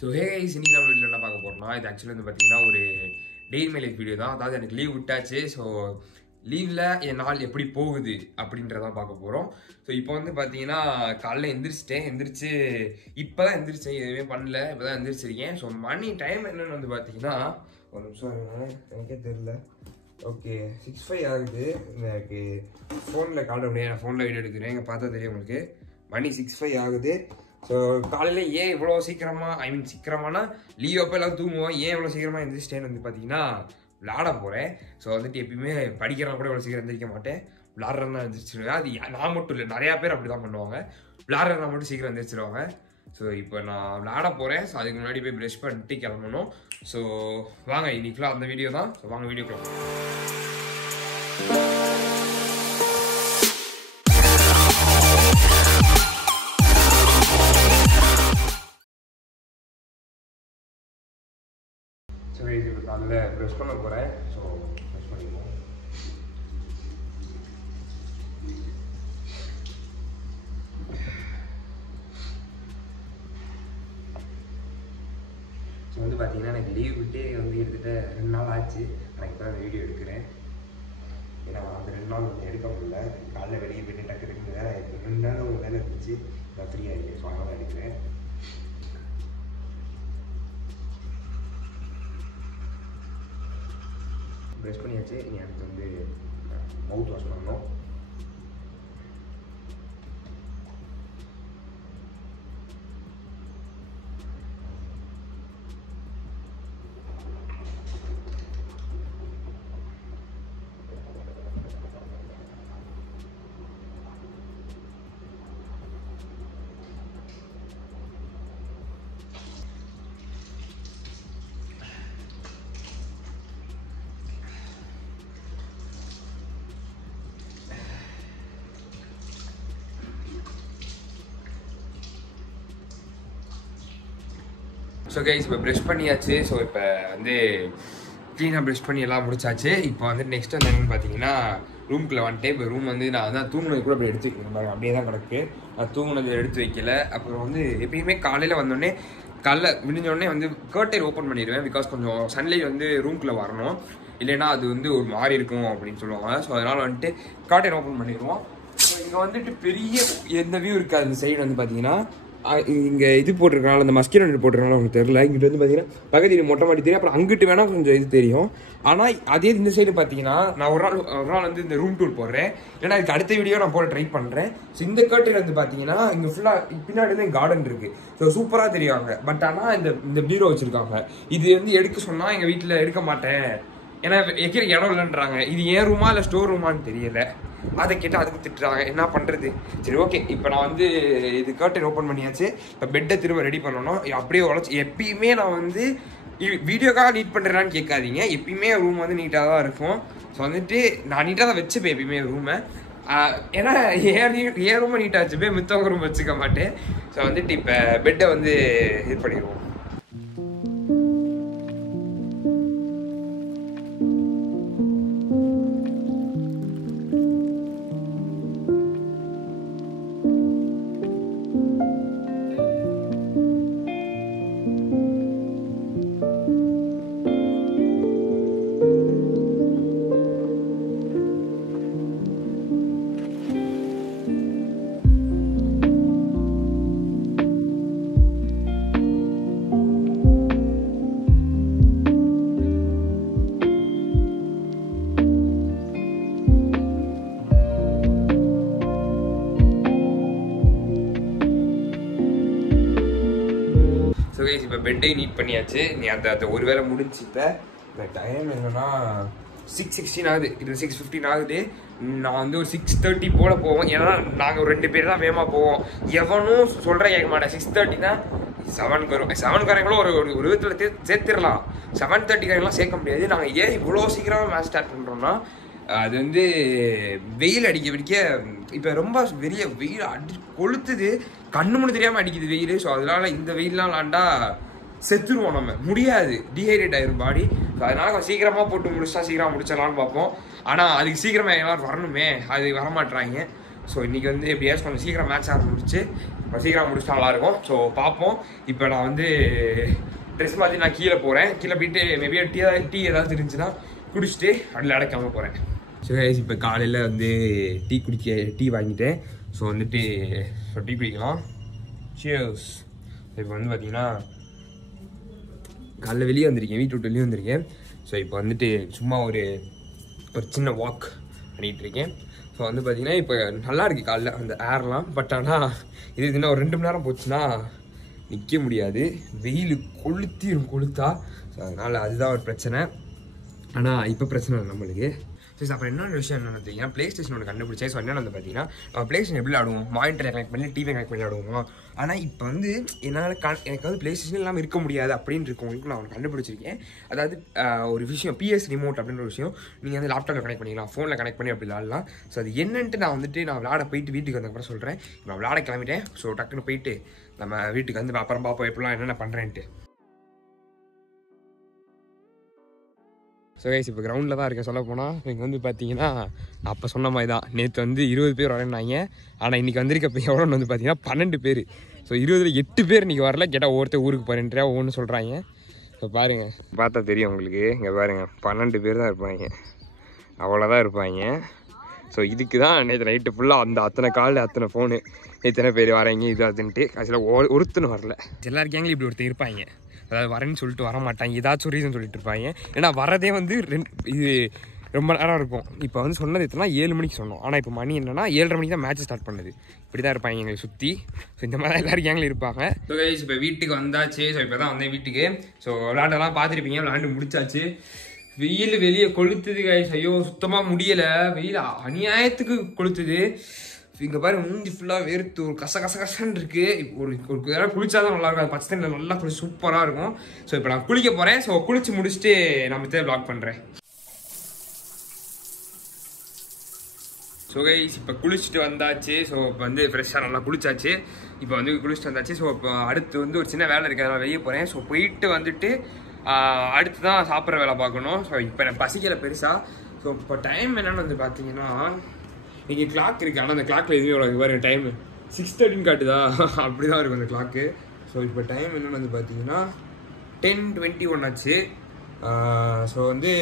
So hey guys, இன்னைக்கு நம்ம வீடியோவில் என்ன பார்க்க போகிறோம்னா, இது ஆக்சுவலி வந்து பார்த்தீங்கன்னா ஒரு டே இன் மை லைஃப் வீடியோ தான். அதாவது எனக்கு லீவ் விட்டாச்சு. ஸோ லீவில் என் நாள் எப்படி போகுது அப்படின்றதான் பார்க்க போகிறோம். ஸோ இப்போ வந்து பார்த்தீங்கன்னா காலைல எந்திரிச்சு இப்போ தான் எந்திரிச்சேன், எதுவுமே பண்ணல, இப்போ தான் எந்திரிச்சிருக்கேன். ஸோ மணி டைம் என்னென்னு வந்து பார்த்தீங்கன்னா, ஒரு நிமிஷம் எனக்கே தெரில. ஓகே 6:05 ஆகுது. எனக்கு ஃபோனில் கால் முடியாது, நான் ஃபோனில் வீடியோ எடுக்கிறேன், இங்கே பார்த்தா தெரியும் உங்களுக்கு. மணி 6:05 ஆகுது. ஸோ காலையில் ஏன் இவ்வளோ சீக்கிரமாக, சீக்கிரமானா லீவ் அப்போ எல்லாம் தூங்குவோம், ஏன் இவ்வளோ சீக்கிரமாக எந்திரிச்சிட்டேன்னு வந்து பார்த்தீங்கன்னா விளாட போகிறேன். ஸோ வந்துட்டு எப்பயுமே படிக்கிறவங்க கூட இவ்வளோ சீக்கிரம் எந்திரிக்க மாட்டேன், விளாட்றதுனா எந்திரிச்சிருவேன். அது நான் மட்டும் இல்லை, நிறையா பேர் அப்படி தான் பண்ணுவாங்க, விளாட்றதுனா மட்டும் சீக்கிரம் எந்திரிச்சிருவாங்க. ஸோ இப்போ நான் விளாட போகிறேன். ஸோ அதுக்கு முன்னாடி போய் ப்ரஷ் பண்ணிட்டு கிளம்பணும். ஸோ வாங்க, இன்னைக்குலாம் அந்த வீடியோ தான். ஸோ வாங்க வீடியோ கிளம்பணும். சரி, இப்போ காலையில் ப்ரெஷ் பண்ண போகிறேன். ஸோ ப்ரெஷ் பண்ணிடுவோம். ஸோ வந்து பார்த்தீங்கன்னா எனக்கு லீவ் விட்டு வந்து கிட்டத்தட்ட 2 நாள் ஆச்சு. நான் இப்போ தான் வீடியோ எடுக்கிறேன். ஏன்னா அந்த 2 நாள் வந்து எடுக்க முடியல. காலையில் வெளியே போய்ட்டு டக்கு வேலை 2 நாள் ஒரு வேலை இருந்துச்சு, நான் ஃப்ரீயாக இருக்கேன். ஸோ அதனால் எடுக்கிறேன். ப்ரெஷ் பண்ணியாச்சு. இனி அடுத்து வந்து மவுத் வாஷ் பண்ணணும். ஸோ கைஸ், இப்போ ப்ரெஷ் பண்ணியாச்சு. ஸோ இப்போ வந்து க்ளீனாக ப்ரெஷ் பண்ணி எல்லாம் முடிச்சாச்சு. இப்போ வந்து நெக்ஸ்ட் வந்து என்னென்னு பார்த்தீங்கன்னா ரூம்குள்ளே வந்துட்டு, இப்போ ரூம் வந்து நான் தான் தூங்குனது கூட அப்படி எடுத்து வைக்கணும் பாருங்க, அப்படியே தான் கிடக்கு. நான் தூங்குனது எடுத்து வைக்கல. அப்புறம் வந்து எப்பயுமே காலையில் வந்தோடனே காலைல விடிஞ்சோடனே வந்து கர்டைன் ஓப்பன் பண்ணிடுவேன். பிகாஸ் கொஞ்சம் சன்லைட் வந்து ரூம்குள்ளே வரணும், இல்லைன்னா அது வந்து ஒரு மாதிரி இருக்கும் அப்படின்னு சொல்லுவாங்க. ஸோ அதனால் வந்துட்டு கர்டைன் ஓப்பன் பண்ணிடுவோம். ஸோ இங்கே வந்துட்டு பெரிய எந்த வியூ இருக்காது. அந்த சைடு வந்து பார்த்தீங்கன்னா இங்கே இது போட்டிருக்கனால, அந்த மஸ்கிட்டோ நெட் போட்டிருக்கனால உங்களுக்கு தெரியல. இங்கிட்டு வந்து பார்த்தீங்கன்னா பக்கத்து மொட்டை மாடி தெரியும், அப்புறம் அங்கிட்டு வேணால் கொஞ்சம் இது தெரியும். ஆனால் அதே இந்த சைடு பார்த்தீங்கன்னா நான் ஒரு நாள் வந்து இந்த ரூம் டூர் போடுறேன், ஏன்னா இதுக்கு அடுத்த வீடியோ நான் போட ட்ரை பண்ணுறேன். ஸோ இந்த கர்டைன் வந்து பார்த்தீங்கன்னா இங்கே ஃபுல்லாக பின்னாடி வந்து கார்டன் இருக்குது. ஸோ சூப்பராக தெரியுவாங்க. பட் ஆனால் இந்த பீரோ வச்சுருக்காங்க. இது வந்து எடுக்க சொன்னால் எங்கள் வீட்டில் எடுக்க மாட்டேன், ஏன்னா வைக்கிற இடம் இல்லைன்றாங்க. இது ஏன் ரூமா இல்லை ஸ்டோர் ரூமான்னு தெரியல. அதை கேட்டால் அதுக்கு திட்டுறாங்க, என்ன பண்ணுறது. சரி ஓகே, இப்போ நான் வந்து இது கர்டைன் ஓப்பன் பண்ணியாச்சு. இப்போ பெட்டை திரும்ப ரெடி பண்ணணும். அப்படியே உழைச்சி எப்பயுமே நான் வந்து வீடியோக்காக நீட் பண்ணுறேன்னு கேட்காதீங்க, எப்பயுமே ரூம் வந்து நீட்டாக தான் இருக்கும். ஸோ வந்துட்டு நான் நீட்டாக தான் வச்சுப்பேன் எப்பயுமே ரூமை. ஏன்னா ஏன் ரூமை நீட்டாக வச்சுப்பேன், மித்தவங்க ரூம் வச்சுக்க மாட்டேன். ஸோ வந்துட்டு இப்போ பெட்டை வந்து இது பண்ணிடுவோம். ஸோ கைஸ், இப்போ பெட்டையும் நீட் பண்ணியாச்சு. நீ அந்த ஒரு வேளை முடிஞ்சு. இப்போ டைம் என்னன்னா 6:16 ஆகுது, இது 6:15 ஆகுது. நான் வந்து ஒரு 6:30 போல போவோம், ஏன்னா நாங்கள் ஒரு 2 பேர் தான் வேகமாக போவோம். எவனும் சொல்கிறேன் கேட்க மாட்டேன். 6:30னா 7க்கு வரும். 7க்கு வரங்களும் ஒரு விதத்தில் சேர்த்துடலாம், 7:30 சேர்க்க முடியாது. நாங்கள் ஏன் இவ்வளோ சீக்கிரமாக மேட்ச் ஸ்டார்ட் பண்ணுறோம்னா, அது வந்து வெயில் அடிக்க இப்போ ரொம்ப வெயில் கொளுத்துது, கண்ணு மணி தெரியாமல் அடிக்குது வெயில். ஸோ அதனால இந்த வெயிலெலாம் விளாண்டா செத்துருவோம், நம்ம முடியாது, டீஹைட்ரேட் ஆயிரும் பாடி. ஸோ அதனால சீக்கிரமாக போட்டு சீக்கிரமாக முடிச்சிடலான்னு பார்ப்போம். ஆனால் அதுக்கு சீக்கிரமாக எல்லாரும் வரணுமே, அது வரமாட்டுறாங்க. ஸோ இன்றைக்கி வந்து எப்படியாச்சும் கொஞ்சம் சீக்கிரம் மேட்ச் ஆரம்பிச்சு சீக்கிரம் முடிச்சுட்டா நல்லாயிருக்கும். ஸோ பார்ப்போம். இப்போ நான் வந்து ட்ரெஸ் மாற்றி நான் கீழே போகிறேன். கீழே போயிட்டு மேபி டீ ஏதாவது இருந்துச்சுன்னா குடிச்சிட்டு அதில் அடைக்காமல் போகிறேன். ஸோ கைஸ் இப்போ காலையில் வந்து டீ வாங்கிட்டேன். ஸோ வந்துட்டு டீ குடிக்கலாம். சியர்ஸ். இப்போ வந்து பார்த்தீங்கன்னா காலைல வெளியே வந்திருக்கேன், வீட்டு விட்டு வெளியே வந்திருக்கேன். ஸோ இப்போ வந்துட்டு சும்மா ஒரு சின்ன வாக் பண்ணிகிட்ருக்கேன். ஸோ வந்து பார்த்தீங்கன்னா இப்போ நல்லா இருக்குது காலைல அந்த ஏர்லாம். பட் ஆனால் இது இன்னும் ஒரு 2 மணி நேரம் போச்சுன்னா நிற்க முடியாது. வெயில் கொளுத்தா. ஸோ அதனால் அதுதான் ஒரு பிரச்சனை. ஆனால் இப்போ பிரச்சனை இல்லை நம்மளுக்கு. ஸோ அப்புறம் இன்னொரு விஷயம் என்ன பார்த்தீங்கன்னா ப்ளே ஸ்டேஷன் ஒன்று கண்டுபிடிச்சேன். ஸோ என்னென்னு வந்து பார்த்தீங்கன்னா நம்ம ப்ளே ஸ்டேஷன் எப்படி ஆடுவோம், மானிட்டரை கனெக்ட் பண்ணி டிவி கனெக்ட் பண்ணி ஆடுவோம். ஆனால் இப்போ வந்து என்னால் எனக்கு வந்து ப்ளே ஸ்டேஷன் இல்லாமல் இருக்க முடியாது அப்படின்னு இருக்கவங்களுக்கு நான் ஒன்று கண்டுபிடிச்சிருக்கேன். அதாவது ஒரு விஷயம் PS ரிமோட் அப்படின்ற ஒரு விஷயம் நீங்கள் வந்து லேப்டாப்பில் கனெக்ட் பண்ணிக்கலாம், ஃபோனில் கனெக்ட் பண்ணி அப்படி விளாடலாம். ஸோ அது என்னன்ட்டு நான் விளாட போயிட்டு வீட்டுக்கு வந்ததுக்கப்புறம் சொல்கிறேன். நான் விளாட கிளம்பிட்டேன். ஸோ டக்குன்னு போயிட்டு நம்ம வீட்டுக்கு வந்து அப்புறம் பார்ப்போம் எப்படிலாம் என்னென்ன பண்ணுறேன்ட்டு. ஸோ கைஸ் இப்போ கிரவுண்டில் தான் இருக்கேன். சொல்ல போனால் இங்கே வந்து பார்த்தீங்கன்னா நான் அப்போ சொன்ன மாதிரி தான் நேற்று வந்து 20 பேர் வரேன்னாங்க. ஆனால் இன்றைக்கி வந்திருக்க இப்போ எவ்வளோன்னு வந்து பார்த்தீங்கன்னா 12 பேர். ஸோ 20ல் 8 பேர் இன்றைக்கி வரல. கேட்டால் ஒவ்வொருத்தர் ஊருக்கு போகிறேன்றியா ஒவ்வொன்று சொல்கிறாங்க. இப்போ பாருங்கள், பார்த்தா தெரியும் உங்களுக்கு. இங்கே பாருங்கள் 12 பேர் தான் இருப்பாங்க, அவ்வளோதான் இருப்பாங்க. ஸோ இதுக்கு தான் நேற்று நைட்டு ஃபுல்லாக அத்தனை கால் அத்தனை ஃபோனு எத்தனை பேர் வரீங்க இது அதுன்ட்டு. அதில் ஒருத்தனும் வரல. எல்லார் கேங்லையும் இப்படி ஒருத்தர் இருப்பாங்க. அதாவது வரேன்னு சொல்லிட்டு வர மாட்டாங்க, ஏதாச்சும் ரீசன் சொல்லிட்டு இருப்பாங்க. ஏன்னா வரதே வந்து இது ரொம்ப நேரம் இருக்கும். இப்போ வந்து சொன்னது எத்தனா 7 மணிக்கு சொன்னோம். ஆனால் இப்போ மணி என்னன்னா 7:30 மணிக்கு தான் மேட்ச் ஸ்டார்ட் பண்ணுது. இப்படி தான் இருப்பாங்க எங்களை சுற்றி. ஸோ இந்த மாதிரி தான் எல்லாரும் கேங்கில் இருப்பாங்க. ஸோ கைஸ் இப்போ வீட்டுக்கு வந்தாச்சு. ஸோ இப்போ தான் வந்தேன் வீட்டுக்கு. ஸோ விளாண்டெல்லாம் பார்த்துருப்பீங்க, விளாண்டு முடிச்சாச்சு. வெயில் வெளியே கொளுத்துது கைஸ். ஐயோ சுத்தமாக முடியலை. வெயில் அநியாயத்துக்கு கொளுத்துது. இங்கே பாரு மூஞ்சி ஃபுல்லாக வேர்த்து ஒரு கசன்னு இருக்குது. இப்போ ஒரு இதெல்லாம் குளிச்சா தான் நல்லாயிருக்கும். அது பச்சை தண்ணியில் நல்லா குளிச்சு சூப்பராக இருக்கும். ஸோ இப்போ நான் குளிக்க போகிறேன். ஸோ குளிச்சு முடிச்சுட்டு நான் மற்ற வ்ளாக் பண்ணுறேன். ஸோ கைஸ் இப்போ குளிச்சுட்டு வந்தாச்சு. ஸோ இப்போ வந்து ஃப்ரெஷ்ஷாக நல்லா குளிச்சாச்சு. இப்போ வந்து குளிச்சுட்டு வந்தாச்சு. ஸோ இப்போ அடுத்து வந்து ஒரு சின்ன வேலை இருக்குது, அதனால் வெளியே போகிறேன். ஸோ போயிட்டு வந்துட்டு அடுத்து தான் சாப்பிட்ற வேலை பார்க்கணும். ஸோ இப்போ எனக்கு பசிக்கலை பெருசாக. ஸோ இப்போ டைம் என்னென்னு வந்து பார்த்தீங்கன்னா இங்கே கிளாக் இருக்குது. ஆனால் அந்த கிளாக்கில் எதுவுமே எவ்வளோ பாருங்க டைமு 6:13 காட்டுதா, அப்படி தான் இருக்கும் அந்த கிளாக்கு. ஸோ இப்போ டைம் என்னென்னு வந்து பார்த்தீங்கன்னா 10:21 ஆச்சு. ஸோ வந்து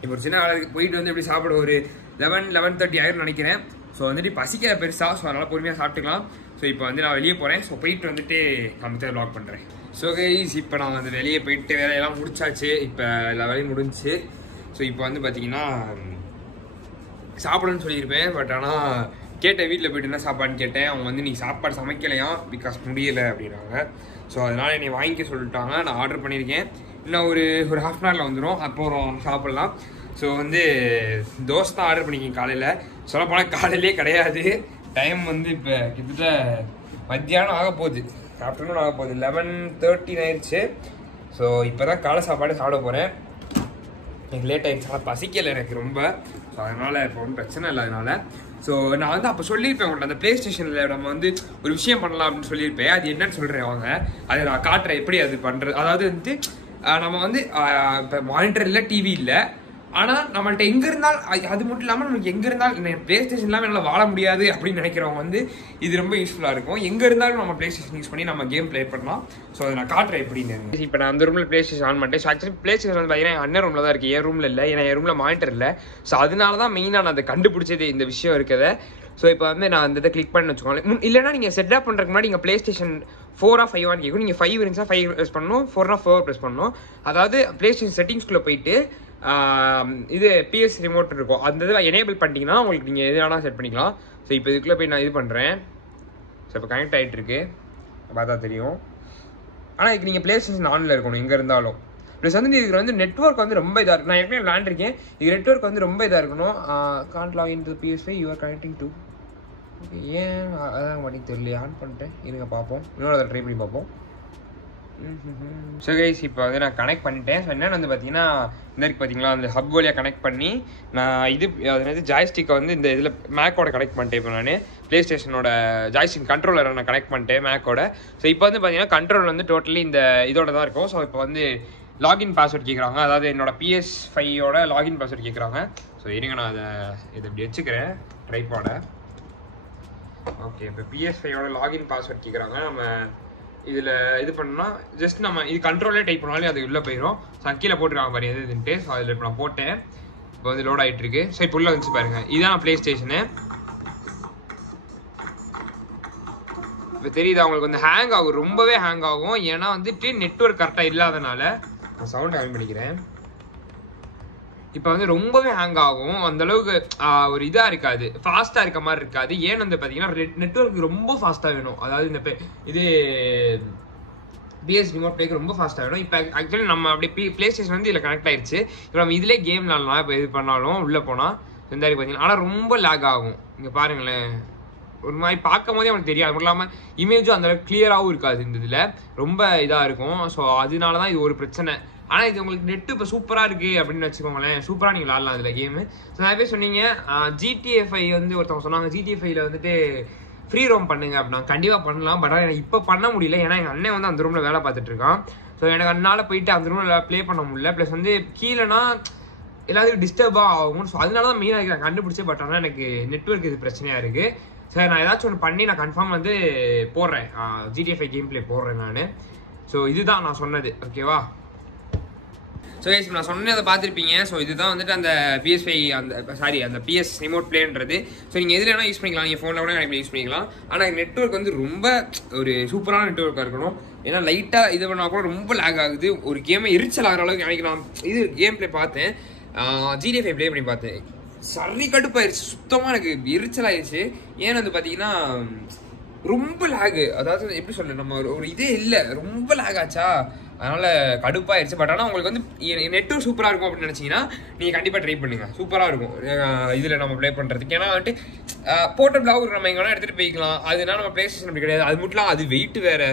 இப்போ ஒரு சின்ன வேலைக்கு போயிட்டு வந்து எப்படி சாப்பிட ஒரு 11:30 ஆயிரம் நினைக்கிறேன். ஸோ வந்துட்டு பசிக்கிற பெருசாக. ஸோ அதனால் பொறுமையாக சாப்பிட்டுக்கலாம். ஸோ இப்போ வந்து நான் வெளியே போகிறேன். ஸோ போயிட்டு வந்துட்டு கம்மியாக வ்ளாக் பண்ணுறேன். ஸோ கைஸ் இப்போ நான் வந்து வெளியே போயிட்டு வேலையெல்லாம் முடிச்சாச்சு. இப்போ எல்லா வேலையும் முடிஞ்சிச்சு. ஸோ இப்போ வந்து பார்த்தீங்கன்னா சாப்பிடணும்னு சொல்லியிருப்பேன். பட் ஆனால் கேட்டேன் வீட்டில் போய்ட்டு என்ன சாப்பாடுன்னு கேட்டேன். அவங்க வந்து நீ சாப்பாடு சமைக்கலையாம், பிகாஸ் முடியலை அப்படின்னாங்க. ஸோ அதனால் என்னை வாங்கிக்க சொல்லிட்டாங்க. நான் ஆர்டர் பண்ணியிருக்கேன். இன்னும் ஒரு 1/2 அன் ஹவரில் வந்துடும். அப்புறம் சாப்பிட்லாம். ஸோ வந்து தோசை தான் ஆர்டர் பண்ணிக்கேன் காலையில். சொல்லப்போனால் காலையிலே கிடையாது. டைம் வந்து இப்போ கிட்டத்தட்ட மத்தியானம் ஆக போகுது, ஆஃப்டர்நூன் ஆக போகுது. 11:13 ஆயிடுச்சு. ஸோ இப்போ தான் காலை சாப்பாடு சாப்பிட போகிறேன். எனக்கு லேட் ஆகிடுச்சு. ஆனால் பசிக்கலை எனக்கு ரொம்ப. ஸோ அதனால் இப்போ ஒன்றும் பிரச்சனை இல்லை. அதனால் ஸோ நான் வந்து அப்போ சொல்லியிருப்பேன் உங்கள்கிட்ட அந்த ப்ளே ஸ்டேஷனில் நம்ம வந்து ஒரு விஷயம் பண்ணலாம் அப்படின்னு சொல்லியிருப்பேன். அது என்னன்னு சொல்கிறேன் அவங்க. அதை நான் காட்டுறேன் எப்படி அது பண்ணுறது. அதாவது வந்து நம்ம வந்து இப்போ மானிட்டர் இல்லை, டிவி இல்லை, ஆனால் நம்மள்ட்ட எங்கே இருந்தால் அது மட்டும் இல்லாமல் நமக்கு எங்கே இருந்தாலும் ப்ளே ஸ்டேஷன் இல்லாமல் என்னால் வாழ முடியாது அப்படின்னு நினைக்கிறவங்க வந்து இது ரொம்ப யூஸ்ஃபுல்லாக இருக்கும். எங்கே இருந்தாலும் நம்ம ப்ளே ஸ்டேஷன் யூஸ் பண்ணி நம்ம கேம் ப்ளே பண்ணலாம். ஸோ அதை நான் காட்டுறேன் எப்படின்னு. இப்போ நான் அந்த ரூமில் ப்ளே ஸ்டேஷன் ஆன் பண்ணிட்டேன். ஸோ ஆக்சுவலி ப்ளே ஸ்டேஷன் வந்து பார்த்தீங்கன்னா என் அண்ணன் ரூமில் தான் இருக்குது, என் ரூமில் இல்லை. ஏன்னா என் ரூமில் மானிட்டர் இல்லை. ஸோ அதனால தான் மெயினாக நான் அதை கண்டுபிடிச்சது இந்த விஷயம் இருக்கிறத. ஸோ இப்போ வந்து நான் அந்த இதை கிளிக் பண்ணி வச்சுக்கோங்களேன். இல்லைனா நீங்கள் செட்டப் பண்ணுறதுக்கு முன்னாடி நீங்கள் ப்ளே ஸ்டேஷன் 4 or 5 கேட்கும். நீங்கள் 5 இருந்துச்சா 5 ப்ரெஸ் பண்ணணும், 4 or 4 ப்ரெஸ் பண்ணணும். அதாவது ப்ளே ஸ்டேஷன் செட்டிங்ஸ்குள்ளே போயிட்டு இது PS ரிமோட் இருக்கும், அந்த இதில் எனேபிள் பண்ணிட்டீங்கன்னா உங்களுக்கு நீங்கள் எது வேணால் செட் பண்ணிக்கலாம். ஸோ இப்போ இதுக்குள்ளே போய் நான் இது பண்ணுறேன். ஸோ இப்போ கனெக்ட் ஆகிட்டு இருக்கு, பார்த்தா தெரியும். ஆனால் இதுக்கு நீங்கள் ப்ளே ஸ்டேஷன் ஆனில் இருக்கணும் எங்கே இருந்தாலும். ப்ளஸ் வந்து இதுக்கு வந்து நெட்ஒர்க் வந்து ரொம்ப இதாக இருக்கும். நான் ஏற்கனவே விளாண்டுருக்கேன். இது நெட்ஒர்க் வந்து ரொம்ப இதாக இருக்கணும். Can't login to PS5 you are connecting to. Okay, ஏன் அதான் மாட்டிங் தெரியல. ஆன் பண்ணிட்டேன், இருங்க பார்ப்போம். இன்னொரு அதை ட்ரை பண்ணி பார்ப்போம். ஸோ கைஸ் இப்போ வந்து நான் கனெக்ட் பண்ணிட்டேன். ஸோ என்னென்னு வந்து பார்த்தீங்கன்னா இந்த இருக்குது பார்த்தீங்களா, அந்த ஹப் வழியாக கனெக்ட் பண்ணி நான் அது ஜாய்ஸ்டிக்கை வந்து இந்த இதில் மேக்கோட கனெக்ட் பண்ணிட்டேன். இப்போ நான் ப்ளே ஸ்டேஷனோட ஜாய்ஸ்டிக் கண்ட்ரோலரை நான் கனெக்ட் பண்ணிட்டேன் மேக்கோட. ஸோ இப்போ வந்து பார்த்தீங்கன்னா கண்ட்ரோல் வந்து டோட்டலி இந்த இதோட தான் இருக்கும். ஸோ இப்போ வந்து லாகின் பாஸ்வேர்ட் கேட்குறாங்க, அதாவது என்னோட PS5யோட லாகின் பாஸ்வேர்ட் கேட்குறாங்க. ஸோ இருங்க நான் இதை இப்படி வச்சுக்கிறேன் ட்ரைபாடை. ஓகே, இப்போ PS5ஓட லாகின் பாஸ்வேர்ட் கேட்குறாங்க. நம்ம இதில் இது பண்ணோம்னா ஜஸ்ட் நம்ம இது கண்ட்ரோலே டைப் பண்ணாலே அது உள்ளே போயிடும். ஸோ கீழே போட்டுருக்காங்க பாருங்க எது இதுன்ட்டு. ஸோ அதில் இப்போ நான் போட்டேன். இப்போ வந்து லோட் ஆகிட்டு இருக்கு. ஸோ இப்போ உள்ள வந்துச்சு பாருங்க, இதுதான் ப்ளே ஸ்டேஷனு. இப்போ தெரியுது அவங்களுக்கு வந்து ஹேங் ஆகும், ரொம்பவே ஹேங் ஆகும். ஏன்னா வந்துட்டு நெட்வொர்க் கரெக்டாக இல்லாதனால. நான் சவுண்ட் ஆன் பண்ணிக்கிறேன். இப்போ வந்து ரொம்பவே ஹேங் ஆகும், அந்தளவுக்கு ஒரு இதாக இருக்காது, ஃபாஸ்ட்டாக இருக்க மாதிரி இருக்காது. ஏன்னு வந்து பார்த்தீங்கன்னா நெட்வொர்க் ரொம்ப ஃபாஸ்ட்டாக வேணும். அதாவது இந்த இது PS ரிமோட் பிளேக்கு ரொம்ப ஃபாஸ்ட்டாக வேணும். இப்போ ஆக்சுவலி நம்ம அப்படியே ப்ளே ஸ்டேஷன் வந்து இதில் கனெக்ட் ஆயிடுச்சு. இப்போ நம்ம இதிலே கேம் விளாடலாம். இப்போ இது பண்ணாலும் உள்ளே போனால் இந்த மாதிரி பார்த்தீங்கன்னா ஆனால் ரொம்ப லேக் ஆகும். இங்கே பாருங்களேன், ஒரு மாதிரி பார்க்கும் போதே அவனுக்கு தெரியாது. அதுவும் இல்லாமல் இமேஜும் அந்தளவுக்கு கிளியராகவும் இருக்காது. இந்த இதில் ரொம்ப இதாக இருக்கும். ஸோ அதனால தான் இது ஒரு பிரச்சனை. ஆனால் இது உங்களுக்கு நெட்டு இப்போ சூப்பராக இருக்குது அப்படின்னு வச்சுக்கோங்களேன், சூப்பராக நீங்கள் விளாட்லாம் அதில் கேமு. ஸோ நிறைய பேர் சொன்னீங்க GTA 5 வந்து ஒருத்தவங்க சொன்னாங்க GTA 5ல வந்துட்டு ஃப்ரீ ரோம் பண்ணுங்க அப்படின்னா. கண்டிப்பாக பண்ணலாம், பட் ஆனால் எனக்கு இப்போ பண்ண முடியல. ஏன்னா எங்கள் அண்ணன் வந்து அந்த ரூமில் வேலை பார்த்துட்டு இருக்கான். ஸோ எனக்கு அதனால போயிட்டு அந்த ரூமில் ப்ளே பண்ண முடியல. ப்ளஸ் வந்து கீழேனா எல்லாத்துக்கும் டிஸ்டர்பாக ஆகும். ஸோ அதனால தான் மெயினாக நான் கண்டுபிடிச்சேன். பட் ஆனால் எனக்கு நெட்வொர்க் இது பிரச்சனையாக இருக்குது. சார் நான் ஏதாச்சும் ஒன்று பண்ணி நான் கன்ஃபார்ம் வந்து போடுறேன், GTA 5 கேம் பிளே போடுறேன் நான். ஸோ இதுதான் நான் சொன்னது, ஓகேவா? ஸோ கைஸ் நான் சொன்னதை பார்த்துருப்பீங்க. ஸோ இதுதான் வந்துட்டு அந்த PS5 அந்த PS ரிமோட் பிளேன்றது. ஸோ நீங்கள் எதில் வேணால் யூஸ் பண்ணிக்கலாம், நீங்கள் ஃபோனில் கூட எனக்கு யூஸ் பண்ணிக்கலாம். ஆனால் நெட்வொர்க் வந்து ரொம்ப ஒரு சூப்பரான நெட்வொர்க்காக இருக்கணும். ஏன்னா லைட்டாக இது பண்ணால் கூட ரொம்ப லேக் ஆகுது. ஒரு கேமை எரிச்சல் ஆகிற அளவுக்கு எனக்கு நான் இது கேம் பிளே பார்த்தேன், GTA 5 ப்ளே பண்ணி பார்த்தேன். சரி கடுப்பாயிருச்சு, சுத்தமாக எனக்கு எரிச்சல் ஆயிடுச்சு. ஏன்னு வந்து பார்த்தீங்கன்னா ரொம்ப லேகு, அதாவது எப்படி சொல்ல, நம்ம ஒரு இதே இல்லை, ரொம்ப லேக் ஆச்சா, அதனால கடுப்பாயிருச்சு. பட் ஆனால் உங்களுக்கு வந்து நெட்டும் சூப்பராக இருக்கும் அப்படின்னு நினச்சிங்கன்னா நீங்கள் கண்டிப்பாக ட்ரை பண்ணுங்கள், சூப்பராக இருக்கும் இதில் நம்ம ப்ளே பண்ணுறதுக்கு. ஏன்னா வந்துட்டு போர்ட்டபிளாகவும் நம்ம எங்கே வேணால் எடுத்துகிட்டு போய்க்கலாம். அதனால நம்ம ப்ளே ஸ்டேஷன் அப்படி கிடையாது. அது மட்டும் அது வெயிட் வேறு,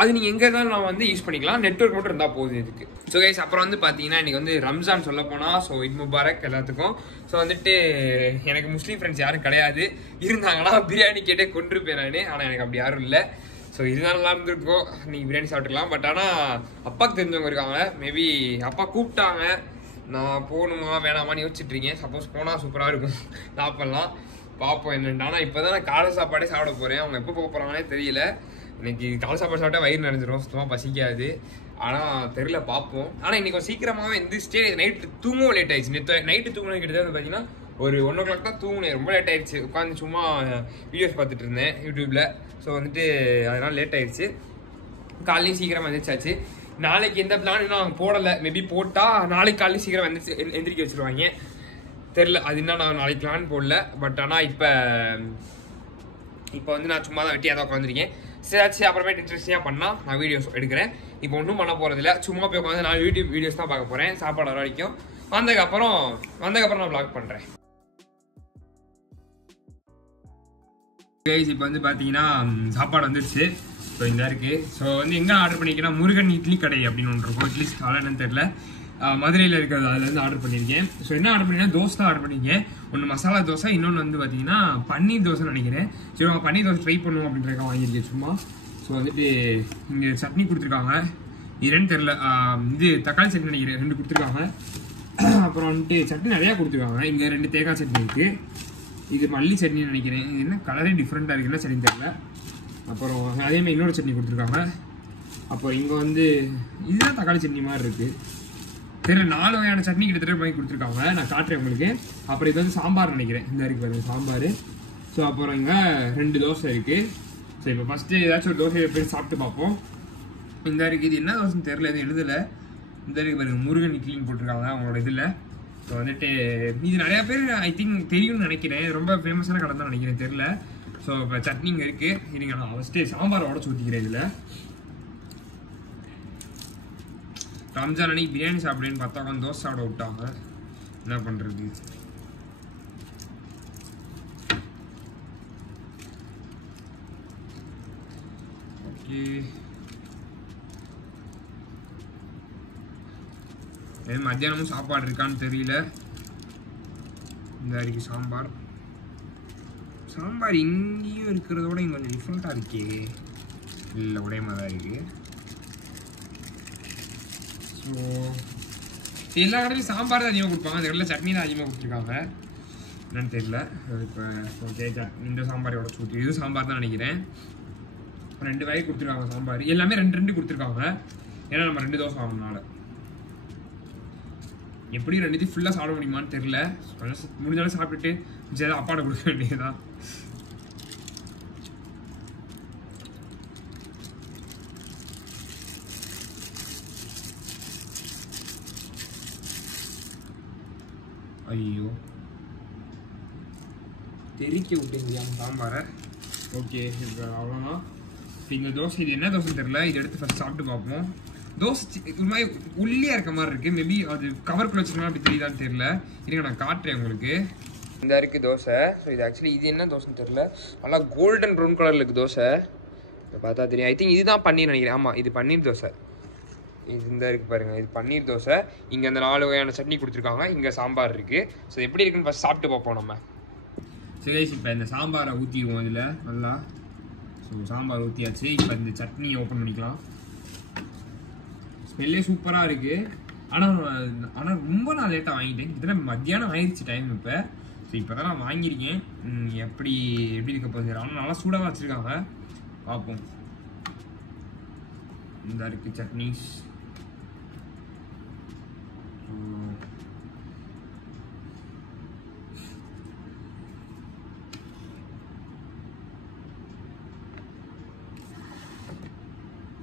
அது நீங்கள் எங்கே இருந்தாலும் நான் வந்து யூஸ் பண்ணிக்கலாம், நெட்வொர்க் மட்டும் இருந்தால் போகுது இதுக்கு. ஸோ கைஸ் அப்புறம் வந்து பார்த்தீங்கன்னா இன்றைக்கி வந்து ரம்ஜான் சொல்ல போனால். ஸோ இட் முபாரக் எல்லாத்துக்கும். ஸோ வந்துட்டு எனக்கு முஸ்லீம் ஃப்ரெண்ட்ஸ் யாரும் கிடையாது, இருந்தாங்கன்னா பிரியாணி கேட்டே கொண்டிருப்பேன் நான். ஆனால் எனக்கு அப்படி யாரும் இல்லை. ஸோ இதுதான் நல்லா இருந்திருக்கும், நீங்கள் பிரியாணி சாப்பிட்டுக்கலாம். பட் ஆனால் அப்பாவுக்கு தெரிஞ்சவங்க இருக்காங்க, மேபி அப்பா கூப்பிட்டாங்க, நான் போகணுமா வேணாமான்னு யோசிச்சுட்ருக்கேன். சப்போஸ் போனால் சூப்பராக இருக்கும், சாப்பிட்லாம், பார்ப்போம் என்னென்னு. ஆனால் இப்போ தான் நான் காலை சாப்பாடே சாப்பிட போகிறேன். அவங்க எப்போ போக போகிறாங்கன்னே தெரியல. இன்னைக்கு காலை சாப்பாடு சாப்பிட்டா வயிறு நிறைஞ்சிரும், சுத்தமாக பசிக்காது. ஆனால் தெரியல, பார்ப்போம். ஆனால் இன்றைக்கி சீக்கிரமாகவே எந்திரிச்சிட்டு நைட்டு தூங்கவும் லேட் ஆயிடுச்சு. நைட்டு தூங்கணும் கிட்டத்தட்ட வந்து பார்த்தீங்கன்னா ஒரு 1 o'clock தான் தூங்கினேன். ரொம்ப லேட் ஆயிடுச்சு, உட்காந்து சும்மா வீடியோஸ் பார்த்துட்டு இருந்தேன் யூடியூப்பில். ஸோ வந்துட்டு அதனால் லேட் ஆயிடுச்சு. காலையும் சீக்கிரமாக எந்திரிச்சாச்சு. நாளைக்கு எந்த பிளான் இன்னும் அவங்க போடலை, மேபி போட்டால் நாளைக்கு காலையும் சீக்கிரம் எந்திரிக்க வச்சுருவாங்க, தெரில. அது இன்னும் நான் நாளைக்கு பிளான் போடல. பட் ஆனால் இப்போ வந்து நான் சும்மா தான் வெட்டியாக தான் உட்காந்துருக்கேன். சரி அப்புறமேட்டு இன்ட்ரெஸ்டிங்காக பண்ணால் நான் வீடியோஸ் எடுக்கிறேன். இப்போ ஒன்றும் பண்ண போகிறதில்ல, சும்மா போய் உட்காந்து நான் யூடியூப் வீடியோஸ் தான் பார்க்க போகிறேன் சாப்பாடு வர வரைக்கும். வந்ததுக்கப்புறம் நான் வ்ளாக் பண்ணுறேன். இப்போ வந்து பார்த்தீங்கன்னா சாப்பாடு வந்துடுச்சு. ஸோ இந்த இருக்குது. ஸோ வந்து எங்கே ஆர்டர் பண்ணியிருக்கேன்னா முருகன் இட்லி கடை அப்படின்னு ஒன்று இருக்கும். இட்லி ஸ்டாலன்னு தெரில, மதுரையில் இருக்கிறது, அதுலேருந்து ஆர்டர் பண்ணியிருக்கேன். ஸோ என்ன ஆர்டர் பண்ணிங்கன்னா தோசை தான் ஆர்டர் பண்ணியிருக்கேன். ஒன்று மசாலா தோசை, இன்னொன்று வந்து பார்த்தீங்கன்னா பன்னீர் தோசைன்னு நினைக்கிறேன். சரி நம்ம பன்னீர் தோசை ட்ரை பண்ணுவோம் அப்படின்றக்க வாங்கியிருக்கேன் சும்மா. ஸோ வந்துட்டு இங்கே சட்னி கொடுத்துருக்காங்க, இதுன்னு தெரில, இது தக்காளி சட்னி நினைக்கிறேன் 2 கொடுத்துருக்காங்க. அப்புறம் வந்துட்டு சட்னி நிறையா கொடுத்துருக்காங்க. இங்கே 2 தேங்காய் சட்னி இருக்குது, இது மல்லி சட்னின்னு நினைக்கிறேன். இது என்ன கலரே டிஃப்ரெண்ட்டாக இருக்குது, என்ன சட்னி தெரில. அப்புறம் அதேமாதிரி இன்னொரு சட்னி கொடுத்துருக்காங்க. அப்புறம் இங்கே வந்து இதுதான் தக்காளி சட்னி மாதிரி இருக்குது, தெரியல. 4 வகையான சட்னி கிட்டத்தட்ட வாங்கி கொடுத்துருக்காங்க, நான் காட்டுறேன் உங்களுக்கு. அப்புறம் இது வந்து சாம்பார் நினைக்கிறேன், இந்த இருக்குது பாருங்க சாம்பார். ஸோ அப்புறம் இங்கே 2 தோசை இருக்குது. சரி இப்போ ஃபஸ்ட்டு ஏதாச்சும் ஒரு தோசையை போய் சாப்பிட்டு பார்ப்போம். இந்த இருக்குது, இது என்ன தோசைன்னு தெரில, எதுவும் எழுதலை. இந்த இருக்குது பாருங்க முருகன் இட்லின்னு போட்டிருக்காங்க அவங்களோட இதில். ஸோ வந்துட்டு இது நிறையா பேர் ஐ திங்க் தெரியும்னு நினைக்கிறேன், ரொம்ப ஃபேமஸான கடை தான் நினைக்கிறேன், தெரில. ஸோ இப்போ சட்னி இங்கே இருக்குது. இதுங்க நான் ஃபஸ்ட்டு சாம்பாரை உடச்சு ஊற்றிக்கிறேன். இதில் ரம்ஜான் அன்னைக்கு பிரியாணி சாப்பிடுன்னு பார்த்தா உட்காந்து தோசை சாப்பிட விட்டாங்க, என்ன பண்ணுறது. ஓகே மத்தியானமும் சாப்பாடு இருக்கான்னு தெரியல. இந்த அன்றைக்கி சாம்பார் இங்கேயும் இருக்கிறதோட இங்கே கொஞ்சம் டிஃப்ரெண்ட்டாக இருக்கே, இல்லை ஒரே மாதிரி தான் இருக்குது. ஸோ எல்லா கடையிலும் சாம்பார் தான் அதிகமாக கொடுப்பாங்க, அந்த கடையில் சட்னி தான் அதிகமாக கொடுத்துருக்காங்க. என்னன்னு தெரியல. இப்போ ஓகே இந்த சாம்பார் எவ்வளோ ஊற்றி, இது சாம்பார் தான் நினைக்கிறேன். 2 வாய் கொடுத்துருக்காங்க சாம்பார், எல்லாமே 2 கொடுத்துருக்காங்க. ஏன்னா நம்ம 2 தோசை ஆகணும்னால எப்படி 2 ஃபுல்லாக சாப்பிட முடியுமான்னு தெரியல. முடிஞ்சாலும் சாப்பிட்டுட்டு மிச்சம் அப்பாட்ட கொடுக்க வேண்டியதுதான். ஐயோ தெறிக்க விட்டீங்க சாம்பாரை. ஓகே இப்போ அவ்வளோதான். இப்போ இந்த தோசை இது என்ன தோசைன்னு தெரியல, இதை எடுத்து ஃபஸ்ட் சாப்பிட்டு பார்ப்போம். தோசை ஒரு மாதிரி உள்ளியாக இருக்க மாதிரி இருக்குது. மேபி அது கவருக்குள்ள வச்சுருக்கா அப்படி தெரியுதான்னு தெரியல. இருங்க நான் காட்டுறேன் உங்களுக்கு. இந்த இருக்குது தோசை. ஸோ இது ஆக்சுவலி இது என்ன தோசைன்னு தெரியல, நல்லா கோல்டன் ப்ரௌன் கலரில் இருக்குது தோசை. இதை பார்த்தா தெரியும். ஐ திங்க் இதுதான் பன்னீர் நினைக்கிறேன். ஆமாம் இது பன்னீர் தோசை. இது இந்த இருக்குது பாருங்கள், இது பன்னீர் தோசை. இங்கே அந்த 4 வகையான சட்னி கொடுத்துருக்காங்க, இங்கே சாம்பார் இருக்குது. ஸோ எப்படி இருக்குன்னு ஃபஸ்ட் சாப்பிட்டு பார்ப்போம் நம்ம. சரி இப்போ இந்த சாம்பாரை ஊற்றிடுவோம் இதில் நல்லா. ஸோ சாம்பார் ஊற்றியாச்சு. இப்போ இந்த சட்னியை ஓப்பன் பண்ணிக்கலாம். ஸ்மெல்லே சூப்பராக இருக்குது. ஆனால் ரொம்ப நான் லேட்டாக வாங்கிட்டேன். இதெல்லாம் மத்தியானம் ஆயிடுச்சு டைம் இப்போ. ஸோ இப்போ தான் நான் வாங்கியிருக்கேன். எப்படி இருக்க போகுது. ஆனால் நல்லா சூடாக வச்சுருக்காங்க, பார்ப்போம். இந்த இருக்குது சட்னிஸ்.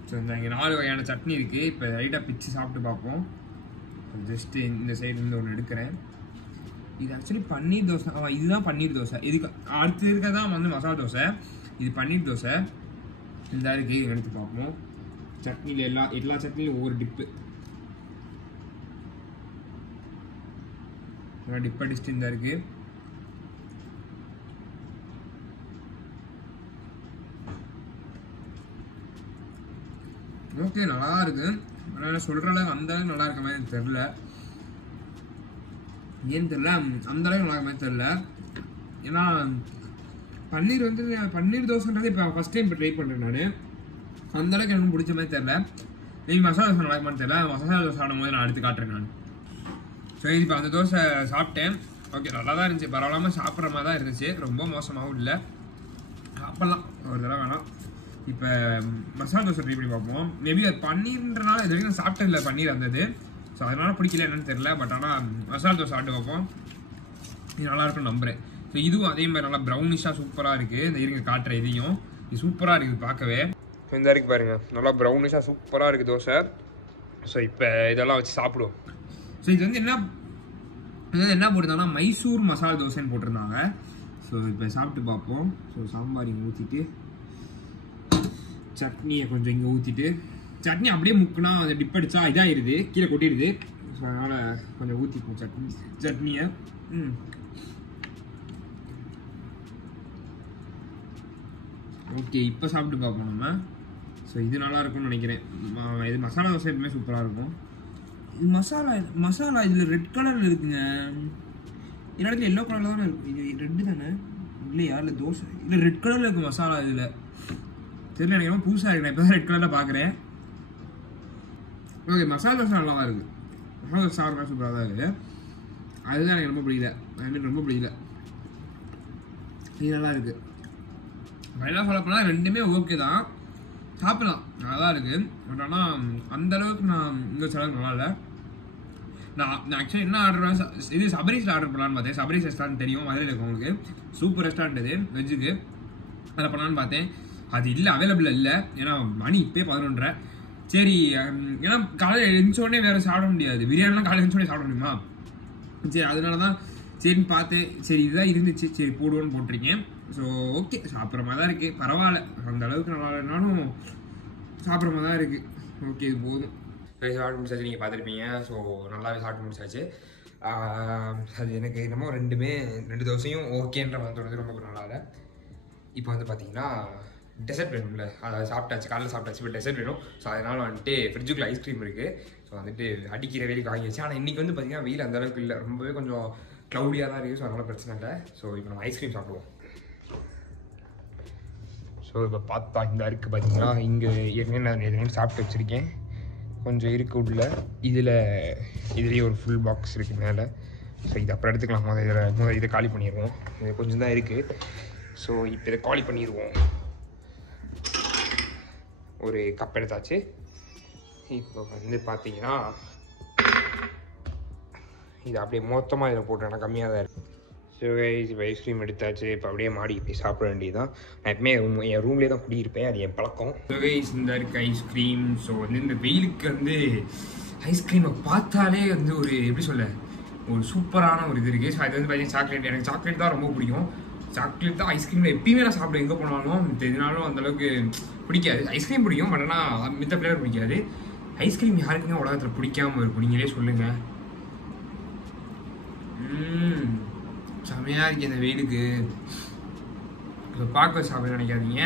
ஸோ இங்கே 4 வகையான சட்னி இருக்குது. இப்போ லைட்டாக பிச்சு சாப்பிட்டு பார்ப்போம். ஜஸ்ட்டு இந்த சைட்லேருந்து ஒன்று எடுக்கிறேன். இது ஆக்சுவலி பன்னீர் தோசை. ஆமாம் இதுதான் பன்னீர் தோசை. இதுக்கு அடுத்து இருக்க தான் வந்து மசாலா தோசை. இது பன்னீர் தோசை. இந்த இருக்குது, இதை எடுத்து பார்ப்போம். சட்னியில் எல்லா சட்னிலையும் ஒவ்வொரு டிப்பு. டிப் அடிச்சுட்டு இந்த இருக்குது. ஓகே நல்லா இருக்கு. ஆனால் சொல்கிற அளவுக்கு அந்த அளவுக்கு நல்லா இருக்க மாதிரி தெரில. ஏன்னு தெரில, அந்த அளவுக்கு நல்லா இருக்க மாதிரி தெரில. ஏன்னா பன்னீர் வந்து பன்னீர் தோசைன்றது இப்போ ஃபஸ்ட் டைம் இப்போ ட்ரை பண்ணுறேன் நான். அந்த அளவுக்கு எனக்கு பிடிச்ச மாதிரி தெரில. நீங்கள் மசாலா தோசை நல்லா இருக்குமான்னு தெரியல. மசாலா தோசை சாப்பிடும் போது நான் எடுத்து காட்டுறேன் நான். ஸோ இப்போ அந்த தோசை சாப்பிட்டேன். ஓகே நல்லா தான் இருந்துச்சு, பரவாயில்லாமல் சாப்பிட்ற மாதிரி தான் இருந்துச்சு. ரொம்ப மோசமாகவும் இல்லை, சாப்பிட்லாம் ஒரு தடவை வேணாம். இப்போ மசாலா தோசை ட்ரை பண்ணி பார்ப்போம். மேபி அது பன்னீர்ன்றனால இது வரைக்கும் சாப்பிட்டதில்லை பன்னீர் வந்தது. ஸோ அதனால் பிடிக்கல என்னன்னு தெரில. பட் ஆனால் மசாலா தோசை சாப்பிட்டு பார்ப்போம். இது நல்லாயிருக்குன்னு நம்புகிறேன். ஸோ இதுவும் அதே மாதிரி நல்லா ப்ரௌனிஷாக சூப்பராக இருக்குது. இந்த இருங்க காட்டுற இதையும், இது சூப்பராக இருக்குது பார்க்கவே. ஸோ இந்த இருக்குது பாருங்கள், நல்லா ப்ரௌனிஷாக சூப்பராக இருக்குது தோசை. ஸோ இப்போ இதெல்லாம் வச்சு சாப்பிடுவோம். ஸோ இது வந்து என்ன போட்டிருந்தாங்கன்னா மைசூர் மசாலா தோசைன்னு போட்டிருந்தாங்க. ஸோ இப்போ சாப்பிட்டு பார்ப்போம். ஸோ சாம்பார் இங்கே ஊற்றிட்டு, சட்னியை கொஞ்சம் இங்கே ஊற்றிட்டு, சட்னி அப்படியே முக்குனா அதை டிப் அடித்தா இதாகிடுது, கீழே கொட்டிடுது. ஸோ அதனால் கொஞ்சம் ஊற்றிப்போம் சட்னியை. ஓகே இப்போ சாப்பிட்டு பார்ப்போம் நம்ம. ஸோ இது நல்லா இருக்கும்னு நினைக்கிறேன். இது மசாலா தோசை எப்பவுமே சூப்பராக இருக்கும். இது மசாலா இதில் ரெட் கலரில் இருக்குங்க. இந்த இடத்துல எல்லோ கலரில் தானே இருக்கும். இது ரெட்டு தானே இல்லையா? இல்லை தோசை இல்லை ரெட் கலரில் இருக்குது மசாலா. இதில் தெரியல, எனக்கு புதுசாக இருக்கு. நான் இப்போ தான் ரெட் கலரில் பார்க்குறேன். ஓகே மசாலா தோசை நல்லா தான் இருக்குது. மசாலா தோசை சாப்பிட்றா சூப்பராக தான் இருக்குது. அதுதான் எனக்கு ரொம்ப பிடிக்கல. ரொம்ப பிடிக்கல. இது நல்லா இருக்குது. எல்லாம் சொல்ல போனால் ரெண்டுமே ஓகே தான், சாப்பிடலாம், நல்லா தான் இருக்குது. பட் ஆனால் அந்தளவுக்கு நான் இங்கே செலவு நல்லா இல்லை. நான் ஆக்சுவலி என்ன ஆர்டர் பண்ணேன், இது சபரிஸில் ஆர்டர் பண்ணலான்னு பார்த்தேன். சபரிஸ் ரெஸ்டாரண்ட் தெரியும், மதுரையில் இருக்கும் உங்களுக்கு. சூப்பர் ரெஸ்டாரண்ட் இது வெஜ்ஜுக்கு. அதில் பண்ணலான்னு பார்த்தேன், அது இல்லை, அவைலபிள் இல்லை. ஏன்னா மணி இப்போயே 11:30. சரி, ஏன்னா காலையில் எழுந்தோடனே வேறு சாப்பிட முடியாது. பிரியாணிலாம் காலையில் எழுந்தோடனே சாப்பிட முடியுமா? சரி அதனால தான் சரின்னு பார்த்தேன். சரி இதுதான் இருந்துச்சு, சரி போடுவோன்னு போட்டிருக்கேன். ஸோ ஓகே சாப்பிட்ற மாதிரி தான் இருக்குது, பரவாயில்ல. அந்த அளவுக்கு நல்லா இல்லைனாலும் சாப்பிட்ற மாதிரி தான் இருக்குது. ஓகே இது போதும். சாப்பிட்டு முடிச்சாச்சு, நீங்கள் பார்த்துருப்பீங்க. ஸோ நல்லாவே சாப்பிட்டு முடிச்சாச்சு. அது எனக்கு என்னமோ ரெண்டு தோசையும் ஓகேன்ற மாதிரி தோணுது, ரொம்ப நல்லா இல்லை. இப்போ வந்து பார்த்தீங்கன்னா டெசர்ட் வேணும்ல, அதை சாப்பிட்டாச்சு, காலையில் சாப்பிட்டாச்சு. இப்போ டெசர்ட் வேணும். ஸோ அதனால் வந்துட்டு ஃப்ரிட்ஜுக்குள்ள ஐஸ்கிரீம் இருக்குது. ஸோ வந்துட்டு அடிக்கிற வெயிலுக்கு வாங்கிடுச்சு. ஆனால் இன்றைக்கி வந்து பார்த்தீங்கன்னா வெயில் அந்தளவுக்கு இல்லை, ரொம்பவே கொஞ்சம் க்ளவுடியாக தான் இருக்குது. ஸோ அதனால் பிரச்சனை இல்லை. ஸோ இப்போ நம்ம ஐஸ்கிரீம் சாப்பிடுவோம். ஸோ இப்போ பார்த்தா இந்த இருக்குது பார்த்தீங்கன்னா, இங்கே ஏற்கனவே நான் எதுவும் சாப்பிட்டு வச்சுருக்கேன். கொஞ்சம் இருக்குது உள்ள. இதுலேயே ஒரு ஃபுல் பாக்ஸ் இருக்குது மேலே. ஸோ இது அப்புறம் எடுத்துக்கலாம். முதல்ல இதை காலி பண்ணிடுவோம். இது கொஞ்சம் தான் இருக்குது. ஸோ இப்போ இதை காலி பண்ணிடுவோம். ஒரு கப் எடுத்தாச்சு. இப்போ வந்து பார்த்தீங்கன்னா இது அப்படியே மொத்தமாக இதில் போட்டோன்னா கம்மியாக தான் இருக்குது. ஸோ இப்போ ஐஸ்கிரீம் எடுத்தாச்சு. இப்போ அப்படியே மாடி போய் சாப்பிட வேண்டியதுதான். நான் எப்பவுமே என் ரூம்லேயே தான் குடியிருப்பேன், அது என் பழக்கம். ஸோ இந்த இருக்குது ஐஸ்கிரீம். ஸோ வந்து இந்த வெயிலுக்கு வந்து ஐஸ்கிரீமை பார்த்தாலே வந்து ஒரு எப்படி சொல்ல ஒரு சூப்பரான ஒரு இது இருக்குது. ஸோ அது வந்து பார்த்தீங்கன்னா சாக்லேட், எனக்கு சாக்லேட் தான் ரொம்ப பிடிக்கும். சாக்லேட் தான் ஐஸ்கிரீமில் எப்பயுமே நான் சாப்பிடுவேன். எங்கே போனாலும் எதுனாலும் அந்தளவுக்கு பிடிக்காது. ஐஸ்கிரீம் பிடிக்கும், பட் ஆனால் மித்த ஃப்ளேவர் பிடிக்காது. ஐஸ்கிரீம் யாருக்குங்க உலகத்தில் பிடிக்காமல் இருக்கும், நீங்களே சொல்லுங்கள். செம்மையாக இருக்குது இந்த வெயிலுக்கு. இப்போ பார்க்க சாப்பிட நினைக்காதீங்க,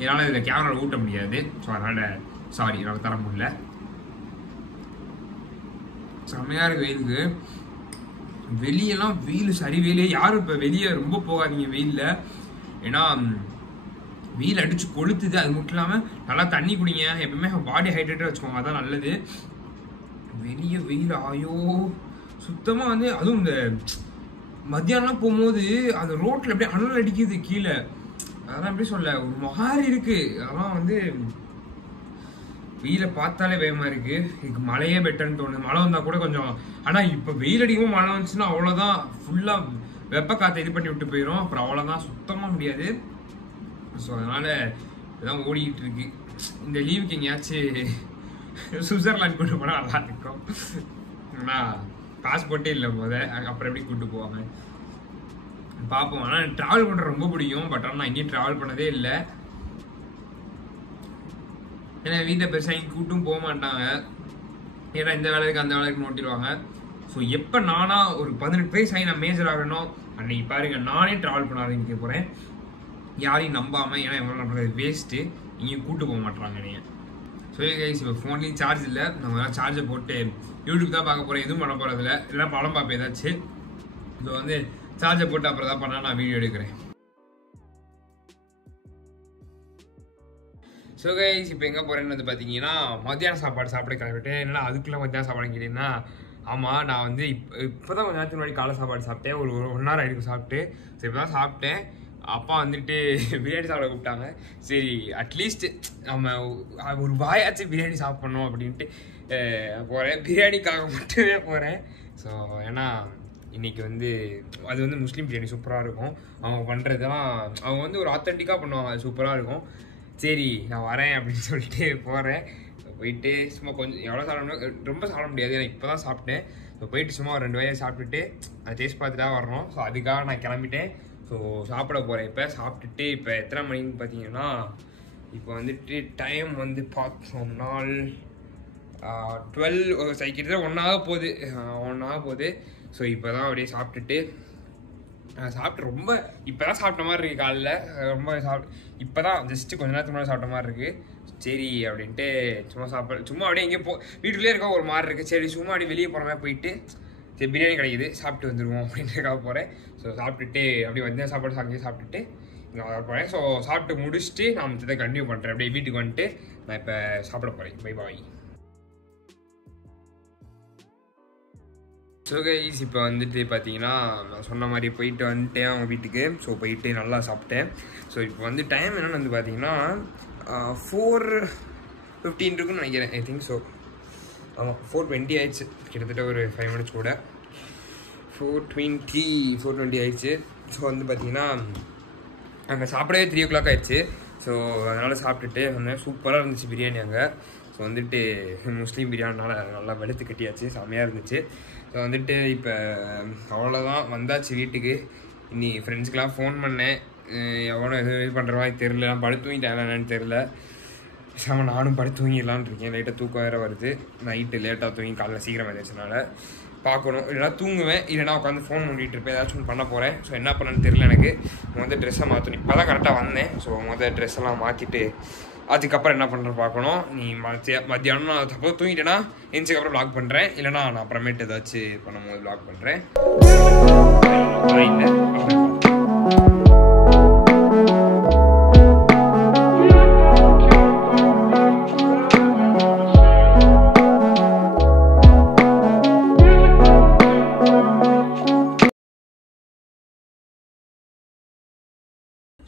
என்னால் இதில் கேமராவில் ஊட்ட முடியாது. ஸோ அதனால் சாரி, என்னால் தர முடியல. செம்மையாக இருக்குது வெயிலுக்கு. வெளியெல்லாம் வெயில் சரி வெயிலே. யாரும் இப்போ வெளியே ரொம்ப போகாதீங்க வெயிலில். ஏன்னா வெயில் அடித்து கொளுத்துது. அது மட்டும் இல்லாமல் நல்லா தண்ணி குடிங்க. எப்பவுமே பாடி ஹைட்ரேட்டாக வச்சுக்கோங்க, அதான் நல்லது. வெளியே வெயில் ஆயோ சுத்தமாக வந்து அதுவும் இந்த மத்தியானம் போகும்போது அந்த ரோட்டில் அப்படியே அனல் அடிக்குது கீழே. அதெல்லாம் எப்படி சொல்ல ஒரு மாதிரி இருக்குது. அதெல்லாம் வந்து வெயிலை பார்த்தாலே பயமாக இருக்குது. இதுக்கு மழையே பெட்டர்னு தோணுது. மழை வந்தால் கூட கொஞ்சம், ஆனால் இப்போ வெயில் அடிக்கும் மழை வந்துச்சுன்னா அவ்வளோதான், ஃபுல்லாக வெப்ப காற்றை இது பண்ணி விட்டு போயிடும். அப்புறம் அவ்வளோதான், சுத்தமாக முடியாது. ஸோ அதனால் இதெல்லாம் ஓடிக்கிட்டு இருக்கு. இந்த லீவுக்கு எங்கேயாச்சும் சுவிட்சர்லாந்து கூட்டு போனால் நல்லா இருக்கும். ஆனால் பாஸ்போர்ட்டே இல்லை அப்புறம் எப்படி கூப்பிட்டு போவாங்க பார்ப்போம். ஆனால் ட்ராவல் பண்ணுற ரொம்ப பிடிக்கும், பட் ஆனால் நான் எங்கேயும் ட்ராவல் பண்ணதே இல்லை. ஏன்னா வீட்டை பெருசாக எங்கே கூட்டும் போக மாட்டாங்க. ஏன்னா இந்த வேலைக்கு அந்த வேலைக்கு நோட்டிடுவாங்க. ஸோ எப்போ நானாக ஒரு 18 வயசு ஆகி நான் மேஜர் ஆகணும் அன்னைக்கு பாருங்க நானே ட்ராவல் பண்ண ஆரம்பிக்க போகிறேன், யாரையும் நம்பாமல். ஏன்னா எவ்வளோ பண்ணுறது வேஸ்ட்டு, எங்கேயும் கூட்டு போக மாட்டுறாங்க நீங்கள். ஸோ கைஸ் இப்போ ஃபோன்லேயும் சார்ஜ் இல்லை. நம்ம சார்ஜை போட்டு யூடியூப் தான் பார்க்க போகிறேன், எதுவும் பண்ண போகிறதில்ல. இல்லைனா படம் பார்ப்பேன் ஏதாச்சும். இப்போ வந்து சார்ஜை போட்டு அப்புறம் தான் பண்ணால் நான் வீடியோ எடுக்கிறேன். ஸோ கைஸ் இப்போ எங்கே போகிறேன்னு வந்து பார்த்தீங்கன்னா மத்தியானம் சாப்பாடு சாப்பிட கிளம்பிட்டேன். என்னன்னா அதுக்குள்ளே மத்தியானம் சாப்பாடு கேட்டீங்கன்னா, ஆமாம் நான் வந்து இப்போ தான் கொஞ்ச நேரத்துக்கு முன்னாடி காலை சாப்பாடு சாப்பிட்டேன். ஒரு 1 hour ஆகிடுக்கு சாப்பிட்டு. ஸோ இப்போ தான் சாப்பிட்டேன். அப்பா வந்துட்டு பிரியாணி சாப்பிட கூப்பிட்டாங்க. சரி அட்லீஸ்ட் நம்ம ஒரு வாயாச்சும் பிரியாணி சாப்பிட்ணும் அப்படின்ட்டு போகிறேன். பிரியாணிக்காக மட்டுமே போகிறேன். ஸோ ஏன்னா இன்றைக்கி வந்து அது வந்து முஸ்லீம் பிரியாணி சூப்பராக இருக்கும். அவங்க பண்ணுறதுலாம் அவங்க வந்து ஒரு ஆத்தென்டிக்காக பண்ணுவாங்க, அது சூப்பராக இருக்கும். சரி நான் வரேன் அப்படின்னு சொல்லிட்டு போகிறேன். போயிட்டு சும்மா கொஞ்சம் எவ்வளோ சாப்பிடணும், ரொம்ப சாப்பிட முடியாது, ஏன்னா இப்போ தான் சாப்பிட்டேன். ஸோ போயிட்டு சும்மா ஒரு 2 வாயை சாப்பிட்டுட்டு அதை டேஸ்ட் பார்த்துட்டா வரணும். ஸோ அதுக்காக நான் கிளம்பிட்டேன். ஸோ சாப்பிட போகிறேன். இப்போ சாப்பிட்டுட்டு இப்போ எத்தனை மணின்னு பார்த்தீங்கன்னா இப்போ வந்துட்டு டைம் வந்து பார்த்தோம்னா 12 கிட்டத்தட்ட 1 hour போகுது. ஸோ இப்போ தான் அப்படியே சாப்பிட்டுட்டு ரொம்ப இப்போ தான் சாப்பிட்ட மாதிரி இருக்குது. காலைல ரொம்ப இப்போ தான் ஜஸ்ட்டு கொஞ்ச நேரத்துக்கு முன்னாடி சாப்பிட்ட மாதிரி இருக்குது. சரி அப்படின்ட்டு சும்மா அப்படியே எங்கேயும் வீட்டுக்குள்ளே இருக்க ஒரு மாதிரி இருக்குது. சரி சும்மா அப்படியே வெளியே போகிற மாதிரி போயிட்டு சரி பிரியாணி கிடைக்குது சாப்பிட்டு வந்துடுவோம் அப்படின்றதுக்காக போகிறேன். ஸோ சாப்பிட்டுட்டு அப்படியே வந்து சாப்பாடு சாப்பிட்டுட்டு இங்கே வர போகிறேன். ஸோ சாப்பிட்டு முடிச்சுட்டு நான் மற்றதை கண்டினியூ பண்ணுறேன். அப்படியே வீட்டுக்கு வந்துட்டு நான் இப்போ சாப்பிட போகிறேன். Bye bye. ஸோ கைஸ் இப்போ வந்துட்டு பார்த்தீங்கன்னா நான் சொன்ன மாதிரி போயிட்டு வந்துட்டேன் அவங்க வீட்டுக்கு. ஸோ போயிட்டு நல்லா சாப்பிட்டேன். ஸோ இப்போ வந்து டைம் என்னென்னு வந்து பார்த்தீங்கன்னா 4:15 இருக்குன்னு நினைக்கிறேன். I think so. ஆமாம் 4:20 ஆயிடுச்சு. கிட்டத்தட்ட ஒரு 5 minutes கூட. 4:20 ஆயிடுச்சு. ஸோ வந்து பார்த்தீங்கன்னா அங்கே சாப்பிடவே 3 o'clock ஆயிடுச்சு. ஸோ அதனால் சாப்பிட்டுட்டு வந்தேன். சூப்பராக இருந்துச்சு பிரியாணி அங்கே. ஸோ வந்துட்டு முஸ்லீம் பிரியாணினால நல்லா வெளுத்து கட்டியாச்சு, செம்மையாக இருந்துச்சு. ஸோ வந்துட்டு இப்போ அவ்வளோதான், வந்தாச்சு வீட்டுக்கு. இன்னி ஃப்ரெண்ட்ஸ்க்கெலாம் ஃபோன் பண்ணேன், எவ்வளோ எதுவும் இது பண்ணுற மாதிரி தெரில, நான் படுத்து தூங்கிட்டேன் என்னன்னு தெரில. பேசாமல் நானும் படுத்து தூங்கிடலான்னு இருக்கேன். லைட்டாக தூக்கம் வேறு வருது. நைட்டு லேட்டாக தூங்கி காலைல சீக்கிரம் வந்துச்சுனால பார்க்கணும். இல்லைனா தூங்குவேன், இல்லைனா உட்காந்து ஃபோன் பண்ணிகிட்டு இருப்பேன். ஏதாச்சும் ஒன்று பண்ண போகிறேன். ஸோ என்ன பண்ணேன்னு தெரில எனக்கு. ட்ரெஸ்ஸை மாற்றணும். இப்போ தான் கரெக்டாக வந்தேன். ஸோ ட்ரெஸ்ஸெல்லாம் மாற்றிட்டு அதுக்கப்புறம் என்ன பண்ணுறேன் பார்க்கணும். நீ மத்தியானம் நான் தப்போ தூங்கிட்டேன்னா எந்திரிச்சதுக்கப்புறம் வ்ளாக் பண்ணுறேன், இல்லைனா நான் அப்புறமேட்டு ஏதாச்சும் பண்ணும்போது வ்ளாக் பண்ணுறேன்.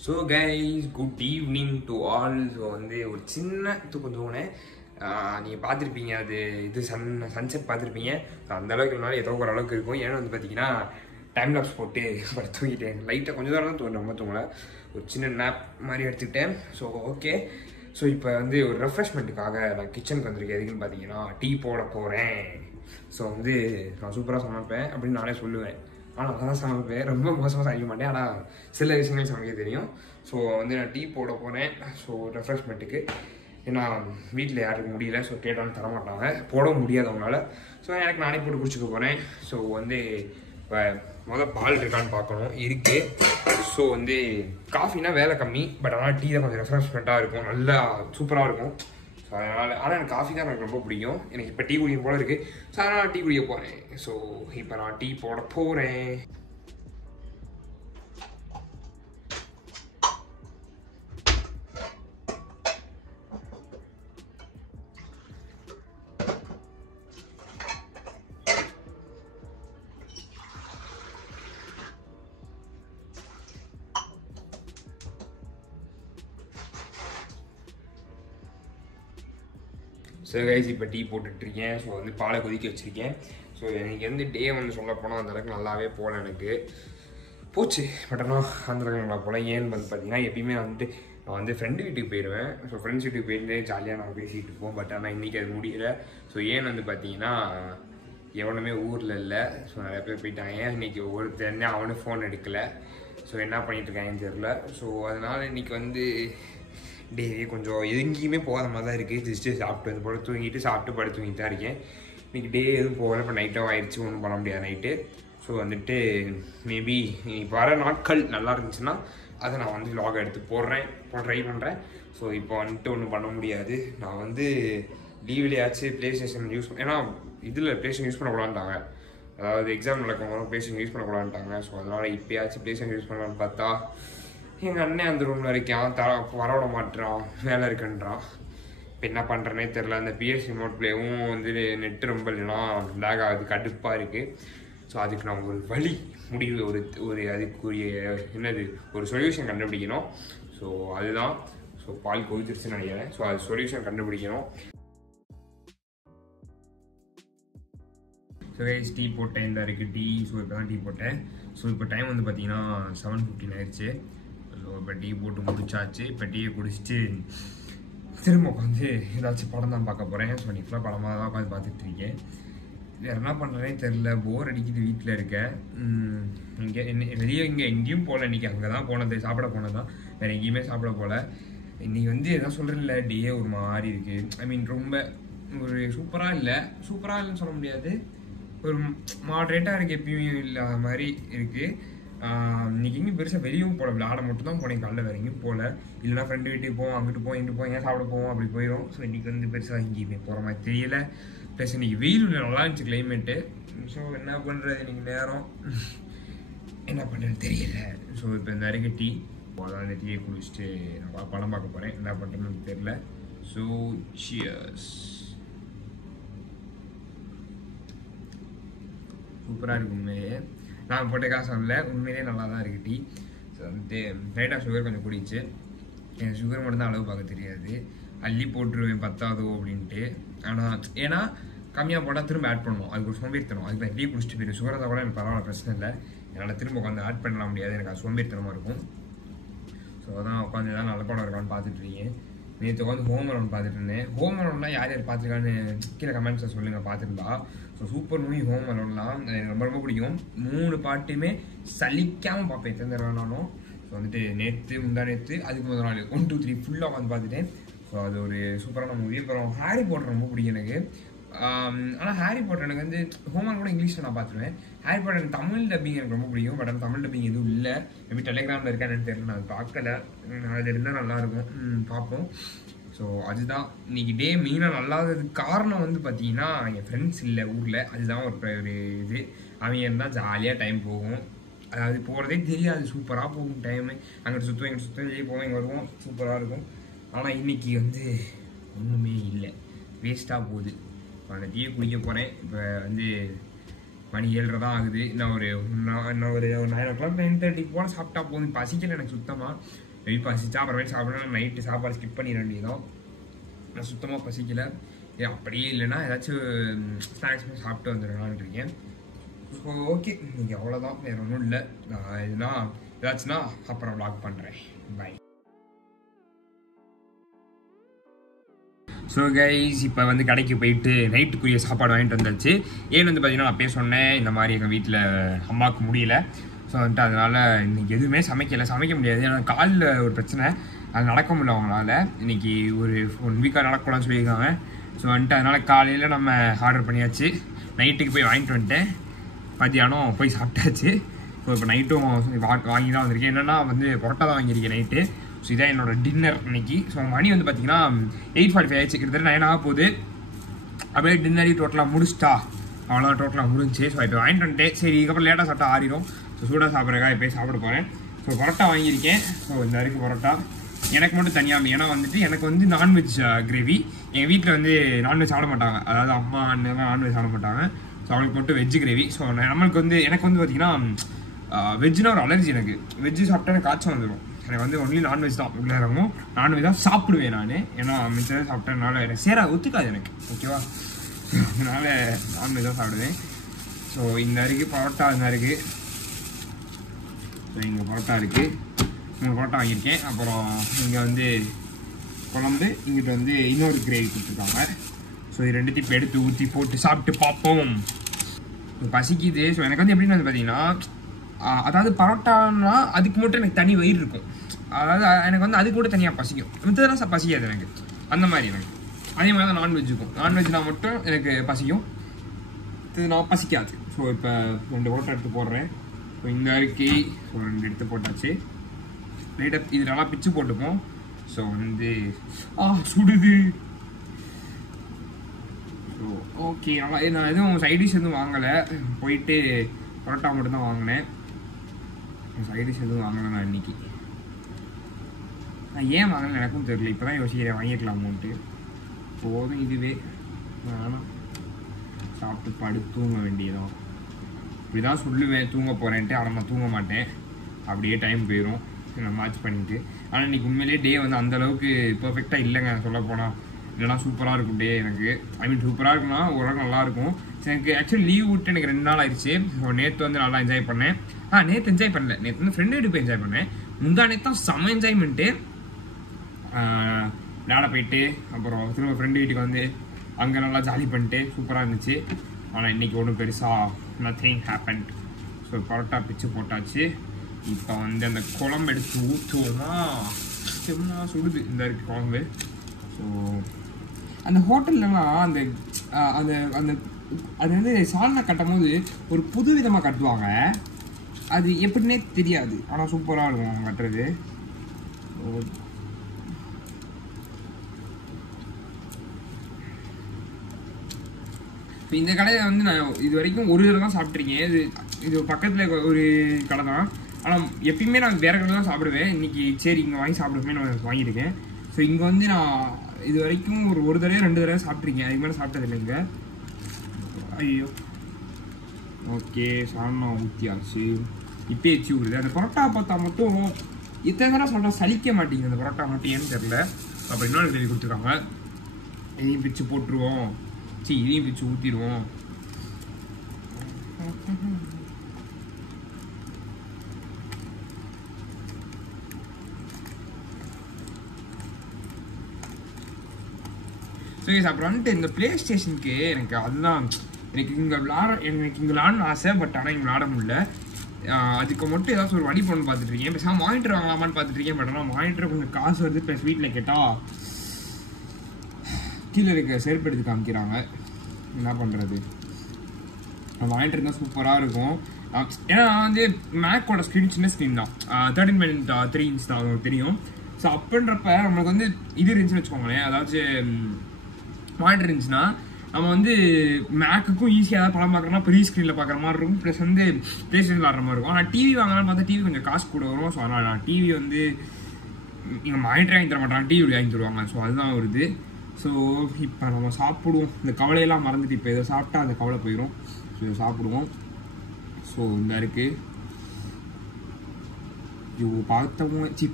So guys good evening to all. So வந்து ஒரு சின்ன தூக்கம் தூங்கினேன். நீங்கள் பார்த்துருப்பீங்க, அது இது சன்செட் பார்த்துருப்பீங்க. அந்தளவுக்கு இருந்தாலும் ஏதோ ஒரு அளவுக்கு இருக்கும். ஏன்னா வந்து பார்த்தீங்கன்னா டைம் லாப்ஸ் போட்டு தூங்கிட்டேன். லைட்டாக கொஞ்சம் தூரம் தான் தூங்கிட்டேன், ரொம்ப தூங்கலை. ஒரு சின்ன நேப் மாதிரி எடுத்துக்கிட்டேன். So okay. ஸோ இப்போ வந்து ஒரு ரெஃப்ரெஷ்மெண்ட்டுக்காக நான் கிச்சனுக்கு வந்திருக்கேன். எதுக்குன்னு பார்த்தீங்கன்னா டீ போட போகிறேன். ஸோ வந்து நான் சூப்பராக சமைப்பேன் அப்படின்னு நானே சொல்லுவேன். ஆனால் நான் தான் சமைப்பேன், ரொம்ப மோசமாக சமைக்க மாட்டேன். ஆனால் சில விஷயங்கள் சமைக்க தெரியும். ஸோ வந்து நான் டீ போட போகிறேன். ஸோ ரெஃப்ரெஷ்மெண்ட்டுக்கு, ஏன்னா வீட்டில் யாருக்கும் முடியல. ஸோ கேட்டாலும் தரமாட்டாங்க, போட முடியாதவங்களால. ஸோ எனக்கு நானே போட்டு குடிச்சிக்க போகிறேன். ஸோ வந்து முதல் பால் இருக்கான்னு பார்க்கணும், இருக்குது. ஸோ வந்து காஃபினா வேலை கம்மி, பட் ஆனால் டீ தான் கொஞ்சம் ரெஃப்ரெஷ்மெண்ட்டாக இருக்கும், நல்லா சூப்பராக இருக்கும். ஸோ அதனால் ஆனால் எனக்கு காஃபி தான் எனக்கு ரொம்ப பிடிக்கும். எனக்கு இப்போ டீ குடிக்கும் போல இருக்குது. ஸோ அதனால் டீ குடிக்க போகிறேன். ஸோ இப்போ நான் டீ போட போகிறேன். ஸோ கைஸ் இப்போ டீ போட்டுட்ருக்கேன். ஸோ வந்து பாலை கொதிக்க வச்சுருக்கேன். ஸோ எனக்கு வந்து டே வந்து சொல்ல போனால் அந்தளவுக்கு நல்லாவே போகல, எனக்கு போச்சு. பட் ஆனால் அந்தளவுக்கு நல்லா போகல. ஏன்னு வந்து பார்த்தீங்கன்னா எப்பயுமே நான் வந்து ஃப்ரெண்டு வீட்டுக்கு போயிடுவேன். ஸோ ஃப்ரெண்ட்ஸ் வீட்டுக்கு போயிட்டு ஜாலியாக நான் பேசிகிட்டு இருப்போம். பட் ஆனால் இன்றைக்கி அது முடியல. ஸோ ஏன்னு வந்து பார்த்தீங்கன்னா எவனுமே ஊரில் இல்லை. ஸோ நிறைய பேர் போயிட்டாங்க. இன்றைக்கி ஒருத்தர் அவனு ஃபோன் எடுக்கலை. ஸோ என்ன பண்ணிகிட்ருக்காங்கன்னு தெரில. ஸோ அதனால் இன்றைக்கி வந்து டே கொஞ்சம் எங்கேயுமே போகாத மாதிரி தான் இருக்குது. ஜஸ்ட்டு சாப்பிட்டு வந்து போல தூங்கிட்டு சாப்பிட்டு படுத்து தூங்கிட்டு தான் இருக்கேன். இன்றைக்கி டே எதுவும் போகலை. இப்போ நைட்டாக ஆயிடுச்சு, ஒன்றும் பண்ண முடியாது நைட்டு. ஸோ வந்துட்டு மேபி இப்போ வர நாட்கள் நல்லா இருந்துச்சுன்னா அதை நான் வந்து vlog எடுத்து ட்ரை பண்ணுறேன். ஸோ இப்போ வந்துட்டு ஒன்றும் பண்ண முடியாது. நான் வந்து லீவ்லையாச்சும் ப்ளே ஸ்டேஷன் ஏன்னா இதில் ப்ளே ஸ்டேஷன் யூஸ் பண்ணக்கூடாதுட்டாங்க. அதாவது எக்ஸாம் நடக்கும் போது ப்ளே ஸ்டேஷன் யூஸ் பண்ணக்கூடாதுட்டாங்க. ஸோ அதனால் இப்போயாச்சும் ப்ளே ஸ்டேஷன் யூஸ் பண்ணலான்னு பார்த்தா எங்கள் அண்ணன் அந்த ரூமில் இருக்கான், வரவிட மாட்டுறான், வேலை இருக்குன்றான். இப்போ என்ன பண்ணுறேனே தெரில. அந்த பிஎஸ் ரிமோட் பிளேவும் வந்து நெட்டு ரொம்ப இல்லைனா லேக் ஆகுது, கடுப்பாக இருக்குது. ஸோ அதுக்கு நான் ஒரு வழி முடிவு ஒரு அதுக்குரிய ஒரு சொல்யூஷன் கண்டுபிடிக்கணும். ஸோ அதுதான். ஸோ பால் கொதிச்சிருச்சுன்னு நினைக்கிறேன். ஸோ அது சொல்யூஷன் கண்டுபிடிக்கணும். ஸோ கைஸ் டீ போட்டேன், இந்த இருக்குது டீ. ஸோ இப்போ தான் டீ போட்டேன். ஸோ இப்போ டைம் வந்து பார்த்தீங்கன்னா 7:15 ஆயிடுச்சு. ஸோ இப்போ டீ போட்டு முடிச்சாச்சு. இப்போ டீயை குடிச்சிட்டு திரும்ப உட்காந்து ஏதாச்சும் படம் தான் பார்க்க போகிறேன். ஸோ நீ ஃபுல்லாக படமாக தான் உட்காந்து பார்த்துட்டு இருக்கேன். வேறு என்ன பண்ணுறேனே தெரில, போர் அடிக்குது. வீட்டில் இருக்கேன். வெளியே எங்கேயும் போகல. இன்றைக்கி அங்கே தான் போனது, சாப்பிட போனது தான். வேறு எங்கேயுமே சாப்பிட போகல. இன்றைக்கி வந்து எதாவது சொல்கிறேன்ல, டே ஒரு மாதிரி இருக்குது. ஐ மீன் ரொம்ப ஒரு சூப்பராக இல்லைன்னு சொல்ல முடியாது, ஒரு மாட்ரேட்டாக இருக்குது. எப்பயும் இல்லாத மாதிரி இருக்குது. இன்றைக்கி எங்கேயும் பெருசாக வெளியும் போகல, விளையாட மட்டும் தான் போனேன். காலைல வேறு எங்கேயும் போகல. இல்லைனா ஃப்ரெண்டு வீட்டுக்கு போவோம், அங்கிட்டு போவோம், இங்கிட்டு போவோம், ஏன் சாப்பிட போவோம், அப்படி போயிடும். ஸோ இன்றைக்கி வந்து பெருசாக எங்கேயுமே போகிற மாதிரி தெரியல. ப்ளஸ் இன்றைக்கி வெயில் நல்லா இருந்துச்சு கிளைமேட்டு. ஸோ என்ன பண்ணுறது, இன்றைக்கி நேரம் என்ன பண்ணுறதுன்னு தெரியல. ஸோ இப்போ இந்த வரைக்கும் டீ அதான் இந்த டீயை குடிச்சிட்டு நான் படம் பார்க்க போகிறேன். என்ன பண்ணுறதுன்னு தெரியல. So cheers. சூப்பராக இருக்கும் உண்மையிலே. நான் போட்ட காசு இல்லை, உண்மையிலே நல்லா தான் இருக்குது டீ. ஸோ வந்துட்டு லைட்டாக சுகர் கொஞ்சம் குடிச்சு, எனக்கு சுகர் மட்டும் தான் அளவு பார்க்க தெரியாது. அள்ளி போட்டுருவேன் பத்தாதோ அப்படின்ட்டு. ஆனால் ஏன்னா கம்மியாக போட்டால் திரும்ப ஆட் பண்ணுவோம், அதுக்கு ஒரு சோம்பேறித்தனம். அதுக்கு நான் டீ குடிச்சிட்டு போயிடும். சுகராக தான் கூட எனக்கு பரவாயில்ல, பிரச்சனை இல்லை. என்னால் திரும்ப உட்காந்து ஆட் பண்ணலாம் முடியாது, எனக்கு அது சோம்பேறித்தனமாக இருக்கும். ஸோ அதான் உட்காந்து ஏதாவது நல்ல படம் இருக்கான்னு பார்த்துட்டு இருக்கேன். நேற்று உட்காந்து ஹோம் அலோன் பார்த்துட்டு இருந்தேன். ஹோம் அலோன்லாம் யார் பார்த்துருக்கான்னு கீழே கமெண்ட்ஸில் சொல்லுங்கள் பார்த்துருந்தா. ஸோ சூப்பர் மூவி ஹோம் அலோன்லாம் எனக்கு ரொம்ப ரொம்ப பிடிக்கும். 3 பாட்டுமே சலிக்காமல் பார்ப்பேன் எத்தனை தடவை வேணாலும். ஸோ வந்துட்டு நேற்று அதுக்கு முதல் நாள் 1, 2, 3 ஃபுல்லாக உட்காந்து பார்த்துட்டேன். ஸோ அது ஒரு சூப்பரான மூவி. அப்புறம் ஹாரி பாட்டர் ரொம்ப பிடிக்கும் எனக்கு. ஆனால் ஹாரி பாட்டர் எனக்கு வந்து ஹோம் கூட இங்கிலீஷில் நான் பார்த்துருவேன். ஹாரி பாட்டர் எனக்கு தமிழ் டப்பிங் எனக்கு ரொம்ப பிடிக்கும். பட் அந்த தமிழ் டப்பிங் எதுவும் இல்லை. மேபி டெலிகிராமில் இருக்கான்னு தெரியல, நான் பார்க்கல. அது இருந்தால் நல்லாயிருக்கும், பார்ப்போம். ஸோ அதுதான் இன்றைக்கி டே மெயினாக நல்லாததுக்கு காரணம் வந்து பார்த்தீங்கன்னா என் ஃப்ரெண்ட்ஸ் இல்லை ஊரில். அதுதான் ஒரு இது. அவங்க இருந்தால் ஜாலியாக டைம் போகும். அதாவது போகிறதே தெரியாது, சூப்பராக போகும் டைமு. அங்கிட்டு சுற்றுவோம், இங்கிட்டு சுற்றுவோம், வெளியே போவோம், இங்கே வருவோம், சூப்பராக இருக்கும். ஆனால் இன்றைக்கி வந்து ஒன்றுமே இல்லை, வேஸ்ட்டாக போகுது. இப்போ அந்த டீயை குடிக்க போகிறேன். இப்போ வந்து மணி 7:30 தான் ஆகுது. இன்னும் ஒரு 9 o'clock 9:30 போல் சாப்பிட்டா போதும். பசிக்கல எனக்கு சுத்தமாக. பசிச்சா அப்புறமேட்டு சாப்பிடணும். நைட்டு சாப்பாடு ஸ்கிப் பண்ணிட வேண்டியதான். நான் சுத்தமாக பசிக்கல. அப்படியே இல்லைன்னா ஏதாச்சும் ஸ்நாக்ஸ் சாப்பிட்டு வந்துடலான்னு இருக்கேன். ஸோ ஓகே, இன்னைக்கு அவ்வளோதான், வேறு ஒன்றும் இல்லை. நான் ஏதாச்சுன்னா அப்புறம் வ்ளாக் பண்ணுறேன். பை. ஸோ கைஸ், இப்போ வந்து கடைக்கு போயிட்டு நைட்டுக்குரிய சாப்பாடு வாங்கிட்டு வந்தாச்சு. ஏன்னு வந்து பார்த்தீங்கன்னா நான் சொன்னேன் இந்த மாதிரி எங்கள் வீட்டில் அம்மாவுக்கு முடியல. ஸோ வந்துட்டு அதனால் இன்றைக்கி எதுவுமே சமைக்க முடியாது. ஏன்னா காலில் ஒரு பிரச்சனை, அது நடக்க முடியல அவங்களால. இன்றைக்கி ஒரு 1 வீக்காக நடக்கூடாதுன்னு சொல்லியிருக்காங்க. ஸோ வந்துட்டு அதனால் காலையில் நம்ம ஆர்டர் பண்ணியாச்சு. நைட்டுக்கு போய் வாங்கிட்டு வந்துட்டேன். மதியானம் போய் சாப்பிட்டாச்சு. ஸோ இப்போ நைட்டும் வாங்கி தான் வந்திருக்கேன். என்னென்னா வந்து பரோட்டா தான் வாங்கியிருக்கேன் நைட்டு. ஸோ இதான் என்னோடய டின்னர் இன்னைக்கு. ஸோ மணி வந்து பார்த்தீங்கன்னா 8:45 ஆயிடுச்சு. கிட்டத்தட்ட 9 ஆக போகுது. அப்படியே டின்னரையும் டோட்டலாக முடிச்சிட்டா. அவ்வளோதான், டோட்டலாக முடிஞ்சு. ஸோ இப்போ வாங்கிட்டு வந்துட்டேன். சரி, இதுக்கப்புறம் லேட்டாக சாப்பிட்டா ஆறிடும். ஸோ சூடாக சாப்பிட்றதுக்காக போய் சாப்பிட போகிறேன். ஸோ பரோட்டா வாங்கியிருக்கேன். ஸோ இந்த வரைக்கும் பரோட்டா எனக்கு மட்டும் தனியாக. ஏன்னா வந்துட்டு எனக்கு வந்து நான்வெஜ் கிரேவி. எங்கள் வீட்டில் வந்து நான்வெஜ் சாப்பிட மாட்டாங்க. அதாவது அம்மா அண்ணன் நான்வெஜ் சாப்பிட மாட்டாங்க. ஸோ அவங்களுக்கு மட்டும் வெஜ் கிரேவி. ஸோ நம்மளுக்கு வந்து எனக்கு வந்து பார்த்தீங்கன்னா வெஜ்னா ஒரு அலர்ஜி. எனக்கு வெஜ்ஜு சாப்பிட்டா எனக்கு காய்ச்சல் வந்துடும். எனக்கு வந்து ஒன்லி நான்வெஜ் தான் உள்ளே இறங்கும். நான்வெஜ் தான் சாப்பிடுவேன் நான். ஏன்னா மிச்சம் சாப்பிட்டதுனால எனக்கு ஒத்துக்காது எனக்கு. ஓகேவா? அதனால நான்வெஜ் தான் சாப்பிடுவேன். ஸோ இந்த இருக்குது பரோட்டா. இந்த இருக்குது. ஸோ இங்கே பரோட்டா இருக்குது. 3 பரோட்டா வாங்கியிருக்கேன். அப்புறம் இங்கே வந்து குழம்பு, இங்கிட்ட வந்து இன்னொரு கிரேவி கொடுத்துருக்காங்க. ஸோ இது ரெண்டுத்தையும் இப்போ எடுத்து ஊற்றி போட்டு சாப்பிட்டு பார்ப்போம். பசிக்குது. ஸோ எனக்கு வந்து எப்படின்னு வந்து பார்த்தீங்கன்னா, அதாவது பரோட்டான்னா அதுக்கு மட்டும் எனக்கு தனி வயிறு இருக்கும். அதாவது எனக்கு வந்து அதுக்கு கூட தனியாக பசிக்கும். மித்ததெல்லாம் பசிக்காது எனக்கு. அந்த மாதிரி எனக்கு அதே மாதிரி தான் நான்வெஜ்ஜுக்கும். நான்வெஜ்னா மட்டும் எனக்கு பசிக்கும், இது நான் பசிக்காது. ஸோ இப்போ 2 பரோட்டா எடுத்து போடுறேன். ஸோ இந்த அரிக்கி ஸோ 2 எடுத்து போட்டாச்சு. லைட்டாக இது நல்லா பிச்சு போட்டுப்போம். ஸோ வந்து சுடுது. ஸோ ஓகே, நல்லா. நான் எதுவும் சைடிஷ் எதுவும் வாங்கலை. போயிட்டு பரோட்டா மட்டும்தான் வாங்கினேன். சைடிஷ் எதுவும் வாங்கலை நான் இன்னைக்கு. நான் ஏன் வாங்கலை எனக்கும் தெரியல. இப்போ தான் யோசிக்கிறேன் வாங்கிக்கலாமோன்ட்டு. போதும் இதுவே. ஆனால் சாப்பிட்டு படுத்து தூங்க வேண்டியதான். இப்படி தான் சொல்லுவேன் தூங்க போகிறேன்ட்டு. ஆனால் நான் தூங்க மாட்டேன். அப்படியே டைம் போயிடும் நான் மேட்ச் பண்ணிட்டு. ஆனால் இன்றைக்கி உண்மையிலே டே வந்து அந்தளவுக்கு பர்ஃபெக்டாக இல்லைங்க சொல்ல போனால். இல்லைனா சூப்பராக இருக்கும் டே எனக்கு. ஐ மீன் சூப்பராக இருக்குன்னா ஓரளவுக்கு நல்லாயிருக்கும். எனக்கு ஆக்சுவலி லீவ் விட்டு எனக்கு 2 நாள் ஆயிடுச்சு. ஸோ நேற்று வந்து நல்லா என்ஜாய் பண்ணேன். நேற்று என்ஜாய் பண்ணல. நேற்று வந்து ஃப்ரெண்டு வீட்டுக்கு போய் என்ஜாய் பண்ணேன். முந்தா நேற்று தான் செம்ம என்ஜாய்மெண்ட்டு. விளையாட போயிட்டு அப்புறம் திரும்ப ஃப்ரெண்டு வீட்டுக்கு வந்து அங்கே நல்லா ஜாலி பண்ணிட்டு சூப்பராக இருந்துச்சு. ஆனால் இன்றைக்கி ஒன்றும் பெருசாக நத்திங் ஹேப்பன்ட். ஸோ பரோட்டா பிச்சு போட்டாச்சு. இப்போ வந்து அந்த குழம்பு எடுத்து ஊற்றுவோமா? செம்மா சுடுது. இந்த இருக்குது குழம்பு. ஸோ அந்த ஹோட்டல்லலாம் அந்த அந்த அந்த அது வந்து சால்னா கட்டும் போது ஒரு புது விதமாக கட்டுவாங்க. அது எப்படின்னே தெரியாது. ஆனால் சூப்பராக இருக்கும் அவங்க கட்டுறது. இந்த கடையில் வந்து நான் இது வரைக்கும் ஒரு தடவை தான் சாப்பிட்ருக்கேன். இது பக்கத்தில் ஒரு கடை தான். ஆனால் எப்பயுமே நான் வேறு கடை தான் சாப்பிடுவேன். இன்றைக்கி சரி இங்கே வாங்கி சாப்பிடுமே நான் வாங்கியிருக்கேன். ஸோ இங்கே வந்து நான் இது வரைக்கும் ஒரு தடவை 2 தடவை சாப்பிட்ருக்கேன். அதுக்கு மேலே சாப்பிட்டது இல்லைங்க. ஐயோ ஓகே, சால்னா ஊற்றியாச்சு. இப்போ எச்சு விடுது. அந்த பரோட்டா பார்த்தா மட்டும் இத்தனை தடவை சாப்பிட்டா சலிக்க மாட்டேங்குது. அந்த பரோட்டா மட்டும் ஏன்னு தெரில. அப்போ இன்னொரு கேள்வி கொடுத்துருக்காங்க. இதையும் பிச்சு போட்டுருவோம். இதையும் பிச்சு ஊற்றிடுவோம். ஸோ அப்புறம் வந்துட்டு இந்த பிளே ஸ்டேஷனுக்கு எனக்கு அதுதான் எனக்கு இங்கே விளாடணும்னு ஆசை. பட் ஆனால் இங்கே விளாட முடியல. அதுக்கு மட்டும் ஏதாச்சும் ஒரு வழி பண்ணு பார்த்துட்டு இருக்கேன். பேசாமல் மானிட்டர் வாங்கலாமான்னு பார்த்துட்டு இருக்கேன். பட் ஆனால் மானிட்டர் கொஞ்சம் காசு வருது. ப்ளஸ் வீட்டில் கேட்டால் கீழே இருக்க செருப்பு எடுத்து காமிக்கிறாங்க. என்ன பண்ணுறது? வாங்கிட்டு இருந்தால் சூப்பராக இருக்கும். ஏன்னா வந்து மேக்கோட ஸ்க்ரீன் சின்ன ஸ்க்ரீன் தான். 13.3 இன்ச் தான் உங்களுக்கு தெரியும். ஸோ அப்படின்றப்ப நம்மளுக்கு வந்து இது இருந்துச்சுன்னு வச்சுக்கோங்களேன். அதாவது மானிட்டர் இருந்துச்சுன்னா நம்ம வந்து மேக்குக்கும் ஈஸியாக ஏதாவது படம் பார்க்குறோம்னா பெரிய ஸ்க்ரீனில் பார்க்குற மாதிரி இருக்கும். ப்ளஸ் வந்து ப்ளே ஸ்டேஷனில் ஆடுற மாதிரி இருக்கும். ஆனால் டிவி வாங்கலாம்னு பார்த்தா டிவி கொஞ்சம் காசு கூட வரும். ஸோ அதனால் நான் டிவி வந்து இங்கே மானிட்டர் வாங்கி தர மாட்டாங்க, டிவி வாங்கி தருவாங்க. ஸோ அதுதான் வருது. ஸோ இப்போ நம்ம சாப்பிடுவோம். இந்த கவலையெல்லாம் மறந்துட்டு இப்போ இதை சாப்பிட்டா அந்த கவலை போயிடும். ஸோ இதை சாப்பிடுவோம். ஸோ இந்த இருக்குது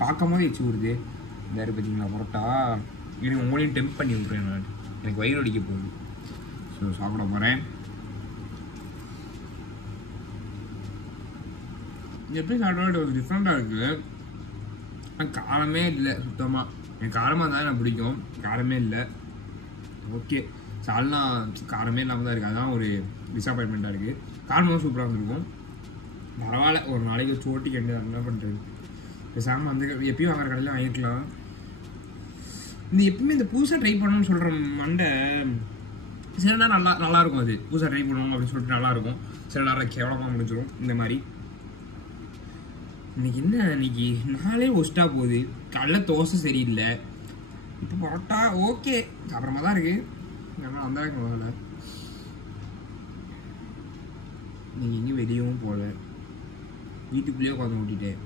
பார்க்கும் போது எச்சு வருது. வேறு பார்த்தீங்களா பரோட்டா. எனக்கு உங்களையும் டெம்ப் பண்ணி விட்றேன் நான். எனக்கு வயிறு அடிக்க போகுது. ஸோ சாப்பிட போகிறேன். எப்படி சாப்பிட ஒரு டிஃப்ரெண்ட்டாக இருக்குது. காரமே இல்லை சுத்தமாக. எனக்கு காரமாக இருந்தால் எனக்கு பிடிக்கும். காரமே இல்லை. ஓகே, சால்னா காரமே இல்லாமல் தான் இருக்குது. அதுதான் ஒரு டிஸப்பாயின்மெண்ட்டாக இருக்குது. காரமும் சூப்பராக இருந்திருக்கும். பரவாயில்ல, ஒரு நாளைக்கு வச்சு ஓட்டிக்க வேண்டியது. என்ன பண்ணுறது, பேசாமல் வந்து எப்பயும் வாங்குற கடையில் வாங்கிக்கலாம். இந்த எப்பவுமே இந்த புதுசாக ட்ரை பண்ணணும்னு சொல்கிற மண்டை சில நேரம் நல்லாயிருக்கும். அது புதுசாக ட்ரை பண்ணணும் அப்படின்னு சொல்லிட்டு நல்லாயிருக்கும். சில நேரம் கேவலமாக முடிஞ்சிடும். இந்த மாதிரி இன்னைக்கு நாளே ஒஸ்ட்டாக போகுது. காலைல தோசை சரியில்லை, இப்போ பரோட்டா ஓகே அப்புறமா தான் இருக்குது. ஆனால் அந்த அளவுக்கு முதல்ல நீங்கள் எங்கேயும் வெளியவும் போகல, வீட்டுக்குள்ளேயே உட்காந்து ஓட்டிட்டேன்.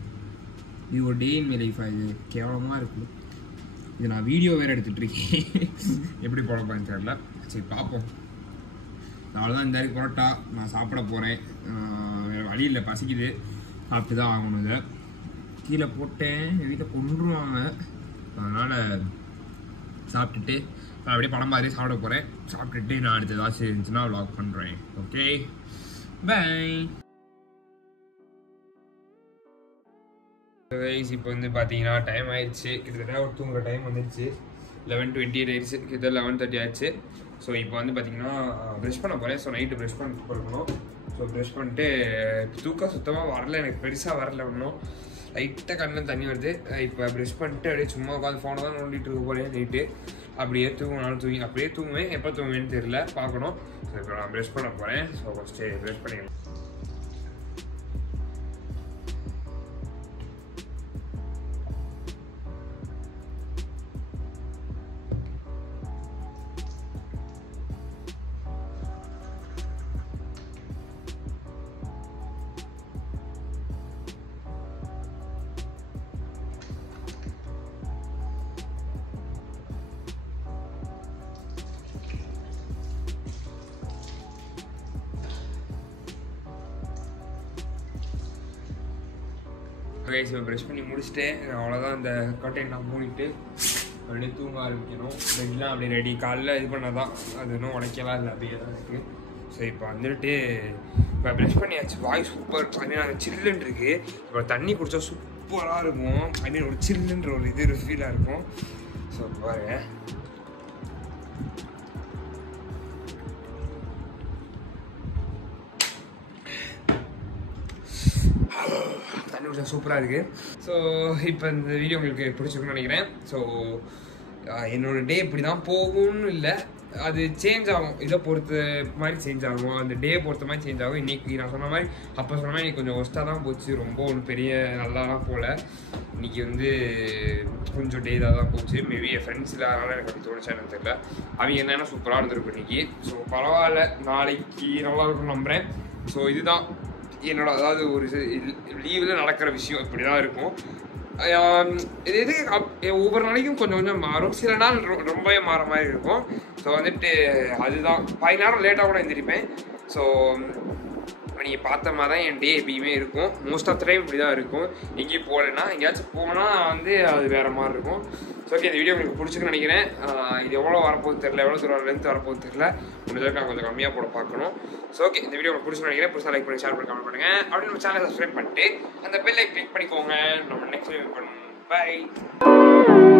இது ஒரு டே இன் மை லைஃபாக இது கேவலமாக இருக்குது. இது நான் வீடியோ வேறு எடுத்துகிட்ருக்கேன். எப்படி போடப்பான்னு தெரியல. சரி பார்ப்போம். அவ்வளோதான். இந்த மாதிரி பரோட்டா நான் சாப்பிட போகிறேன். வேறு வழி இல்லை, பசிக்குது, சாப்பிட்டு தான் ஆகணும். இதை கீழே போட்டேன், எங்கள் வீட்டில் கொண்டுருவாங்க. அதனால் சாப்பிட்டுட்டு நான் அப்படியே படம் மாதிரி சாப்பிட போகிறேன். சாப்பிட்டுட்டு நான் அடுத்த ஏதாச்சும் இருந்துச்சுன்னா vlog பண்ணுறேன். Okay, bye. இப்போ வந்து பார்த்தீங்கன்னா டைம் ஆயிடுச்சு. கிட்டத்தட்ட ஒரு தூங்குற டைம் வந்துடுச்சு. 11:28 ஆயிடுச்சு. கிட்டத்தட்ட 11:30 ஆயிடுச்சு. ஸோ இப்போ வந்து பார்த்தீங்கன்னா ப்ரெஷ் பண்ண போகிறேன். ஸோ நைட்டு ப்ரெஷ் பண்ண போகணும். ஸோ ப்ரெஷ் பண்ணிட்டு தூக்கம் சுத்தமாக வரல, எனக்கு பெருசாக வரல. ஒன்றும் லைட்டாக கண்ணில் தண்ணி வருது. இப்போ ப்ரெஷ் பண்ணிட்டு அப்படியே சும்மா உட்காந்து ஃபோனை தான் நோண்டிட்டு இருக்க போகிறேன் நைட்டு. அப்படியே தூங்கினாலும் அப்படியே தூங்குவேன். எப்போ தூங்குவேன்னு தெரியல, பார்க்கணும். ஸோ இப்போ நான் ப்ரெஷ் பண்ண போகிறேன். ஸோ ஃபஸ்ட்டு ப்ரெஷ் பண்ணிக்கலாம். கைஸ் ப்ரெஷ் பண்ணி முடிச்சுட்டேன். அவ்வளோதான். இந்த கர்டைன் நான் மூடிட்டு அப்படியே தூங்க ஆரம்பிக்கணும். பெட்லாம் அப்படியே ரெடி. காலைல இது பண்ணால் தான், அது இன்னும் உடைக்கலாம் இல்லை, அப்படியே தான் இருக்குது. ஸோ இப்போ வந்துட்டு இப்போ ப்ரெஷ் பண்ணியாச்சு. வாய் சூப்பர். ஐ மீன் அது சில்லுன்னு இருக்குது. இப்போ தண்ணி குடித்தா சூப்பராக இருக்கும். ஐ மீன் ஒரு சில்லுன்ற ஒரு இது ஒரு ஃபீலாக இருக்கும். ஸோ பாருங்க, தண்ணி குடிச்சா சூப்பராக இருக்குது. ஸோ இப்போ இந்த வீடியோ உங்களுக்கு பிடிச்சிருக்குன்னு நினைக்கிறேன். ஸோ என்னோடய டே இப்படி தான் போகும்னு இல்லை, அது சேஞ்ச் ஆகும். இதை பொறுத்த மாதிரி சேஞ்ச் ஆகும், அந்த டே பொறுத்த மாதிரி சேஞ்ச் ஆகும். இன்றைக்கி நான் சொன்ன மாதிரி அப்போ சொன்ன மாதிரி கொஞ்சம் ஒஸ்ட்டாக தான் போச்சு. ரொம்ப ஒன்றும் பெரிய நல்லாலாம் போகல. இன்றைக்கி வந்து கொஞ்சம் டே தான் போச்சு. மேபி என் ஃப்ரெண்ட்ஸ் இல்லாதனால எனக்கு அப்படி தோணுச்சா எனக்கு தெரியல. அவங்க என்னென்னா சூப்பராக இருந்திருக்கும் இன்றைக்கி. ஸோ பரவாயில்ல, நாளைக்கு நல்லா இருக்கும்னு நம்புகிறேன். ஸோ இதுதான் என்னோட, அதாவது ஒரு லீவில் நடக்கிற விஷயம் இப்படி தான் இருக்கும். இது ஒவ்வொரு நாளைக்கும் கொஞ்சம் கொஞ்சம் மாறும். சில நாள் ரொம்பவே மாற மாதிரி இருக்கும். ஸோ வந்துட்டு அதுதான் 5 நேரம் லேட்டாக கூட எழுந்திரிப்பேன். ஸோ நீங்கள் பார்த்த மாதிரி தான் என் டே எப்பயுமே இருக்கும். மோஸ்ட் ஆஃப் த டைம் இப்படி தான் இருக்கும். எங்கேயும் போகலைன்னா, எங்கேயாச்சும் போனால் வந்து அது வேறு மாதிரி இருக்கும். ஸோ ஓகே, இந்த வீடியோ உங்களுக்கு பிடிச்சிக்குன்னு நினைக்கிறேன். இது எவ்வளோ வரப்போகுது தெரியல, எவ்வளோ தூரம் லென்த் வரப்போகுது தெரியல. முடிஞ்சளவுக்கு நான் கொஞ்சம் கம்மியாக போட பார்க்கணும். ஸோ ஓகே, இந்த வீடியோ உங்களுக்கு பிடிச்சிக்குன்னு நினைக்கிறேன். புதுசாக லைக் பண்ணி, ஷேர் பண்ணி, கமெண்ட் பண்ணுங்கள். அப்படி நம்ம சேனலை சப்ஸ்கிரைப் பண்ணிட்டு அந்த பெல்லை கிளிக் பண்ணிக்கோங்க. நம்ம நெக்ஸ்ட் வீடியோ பண்ணுவோம். பை.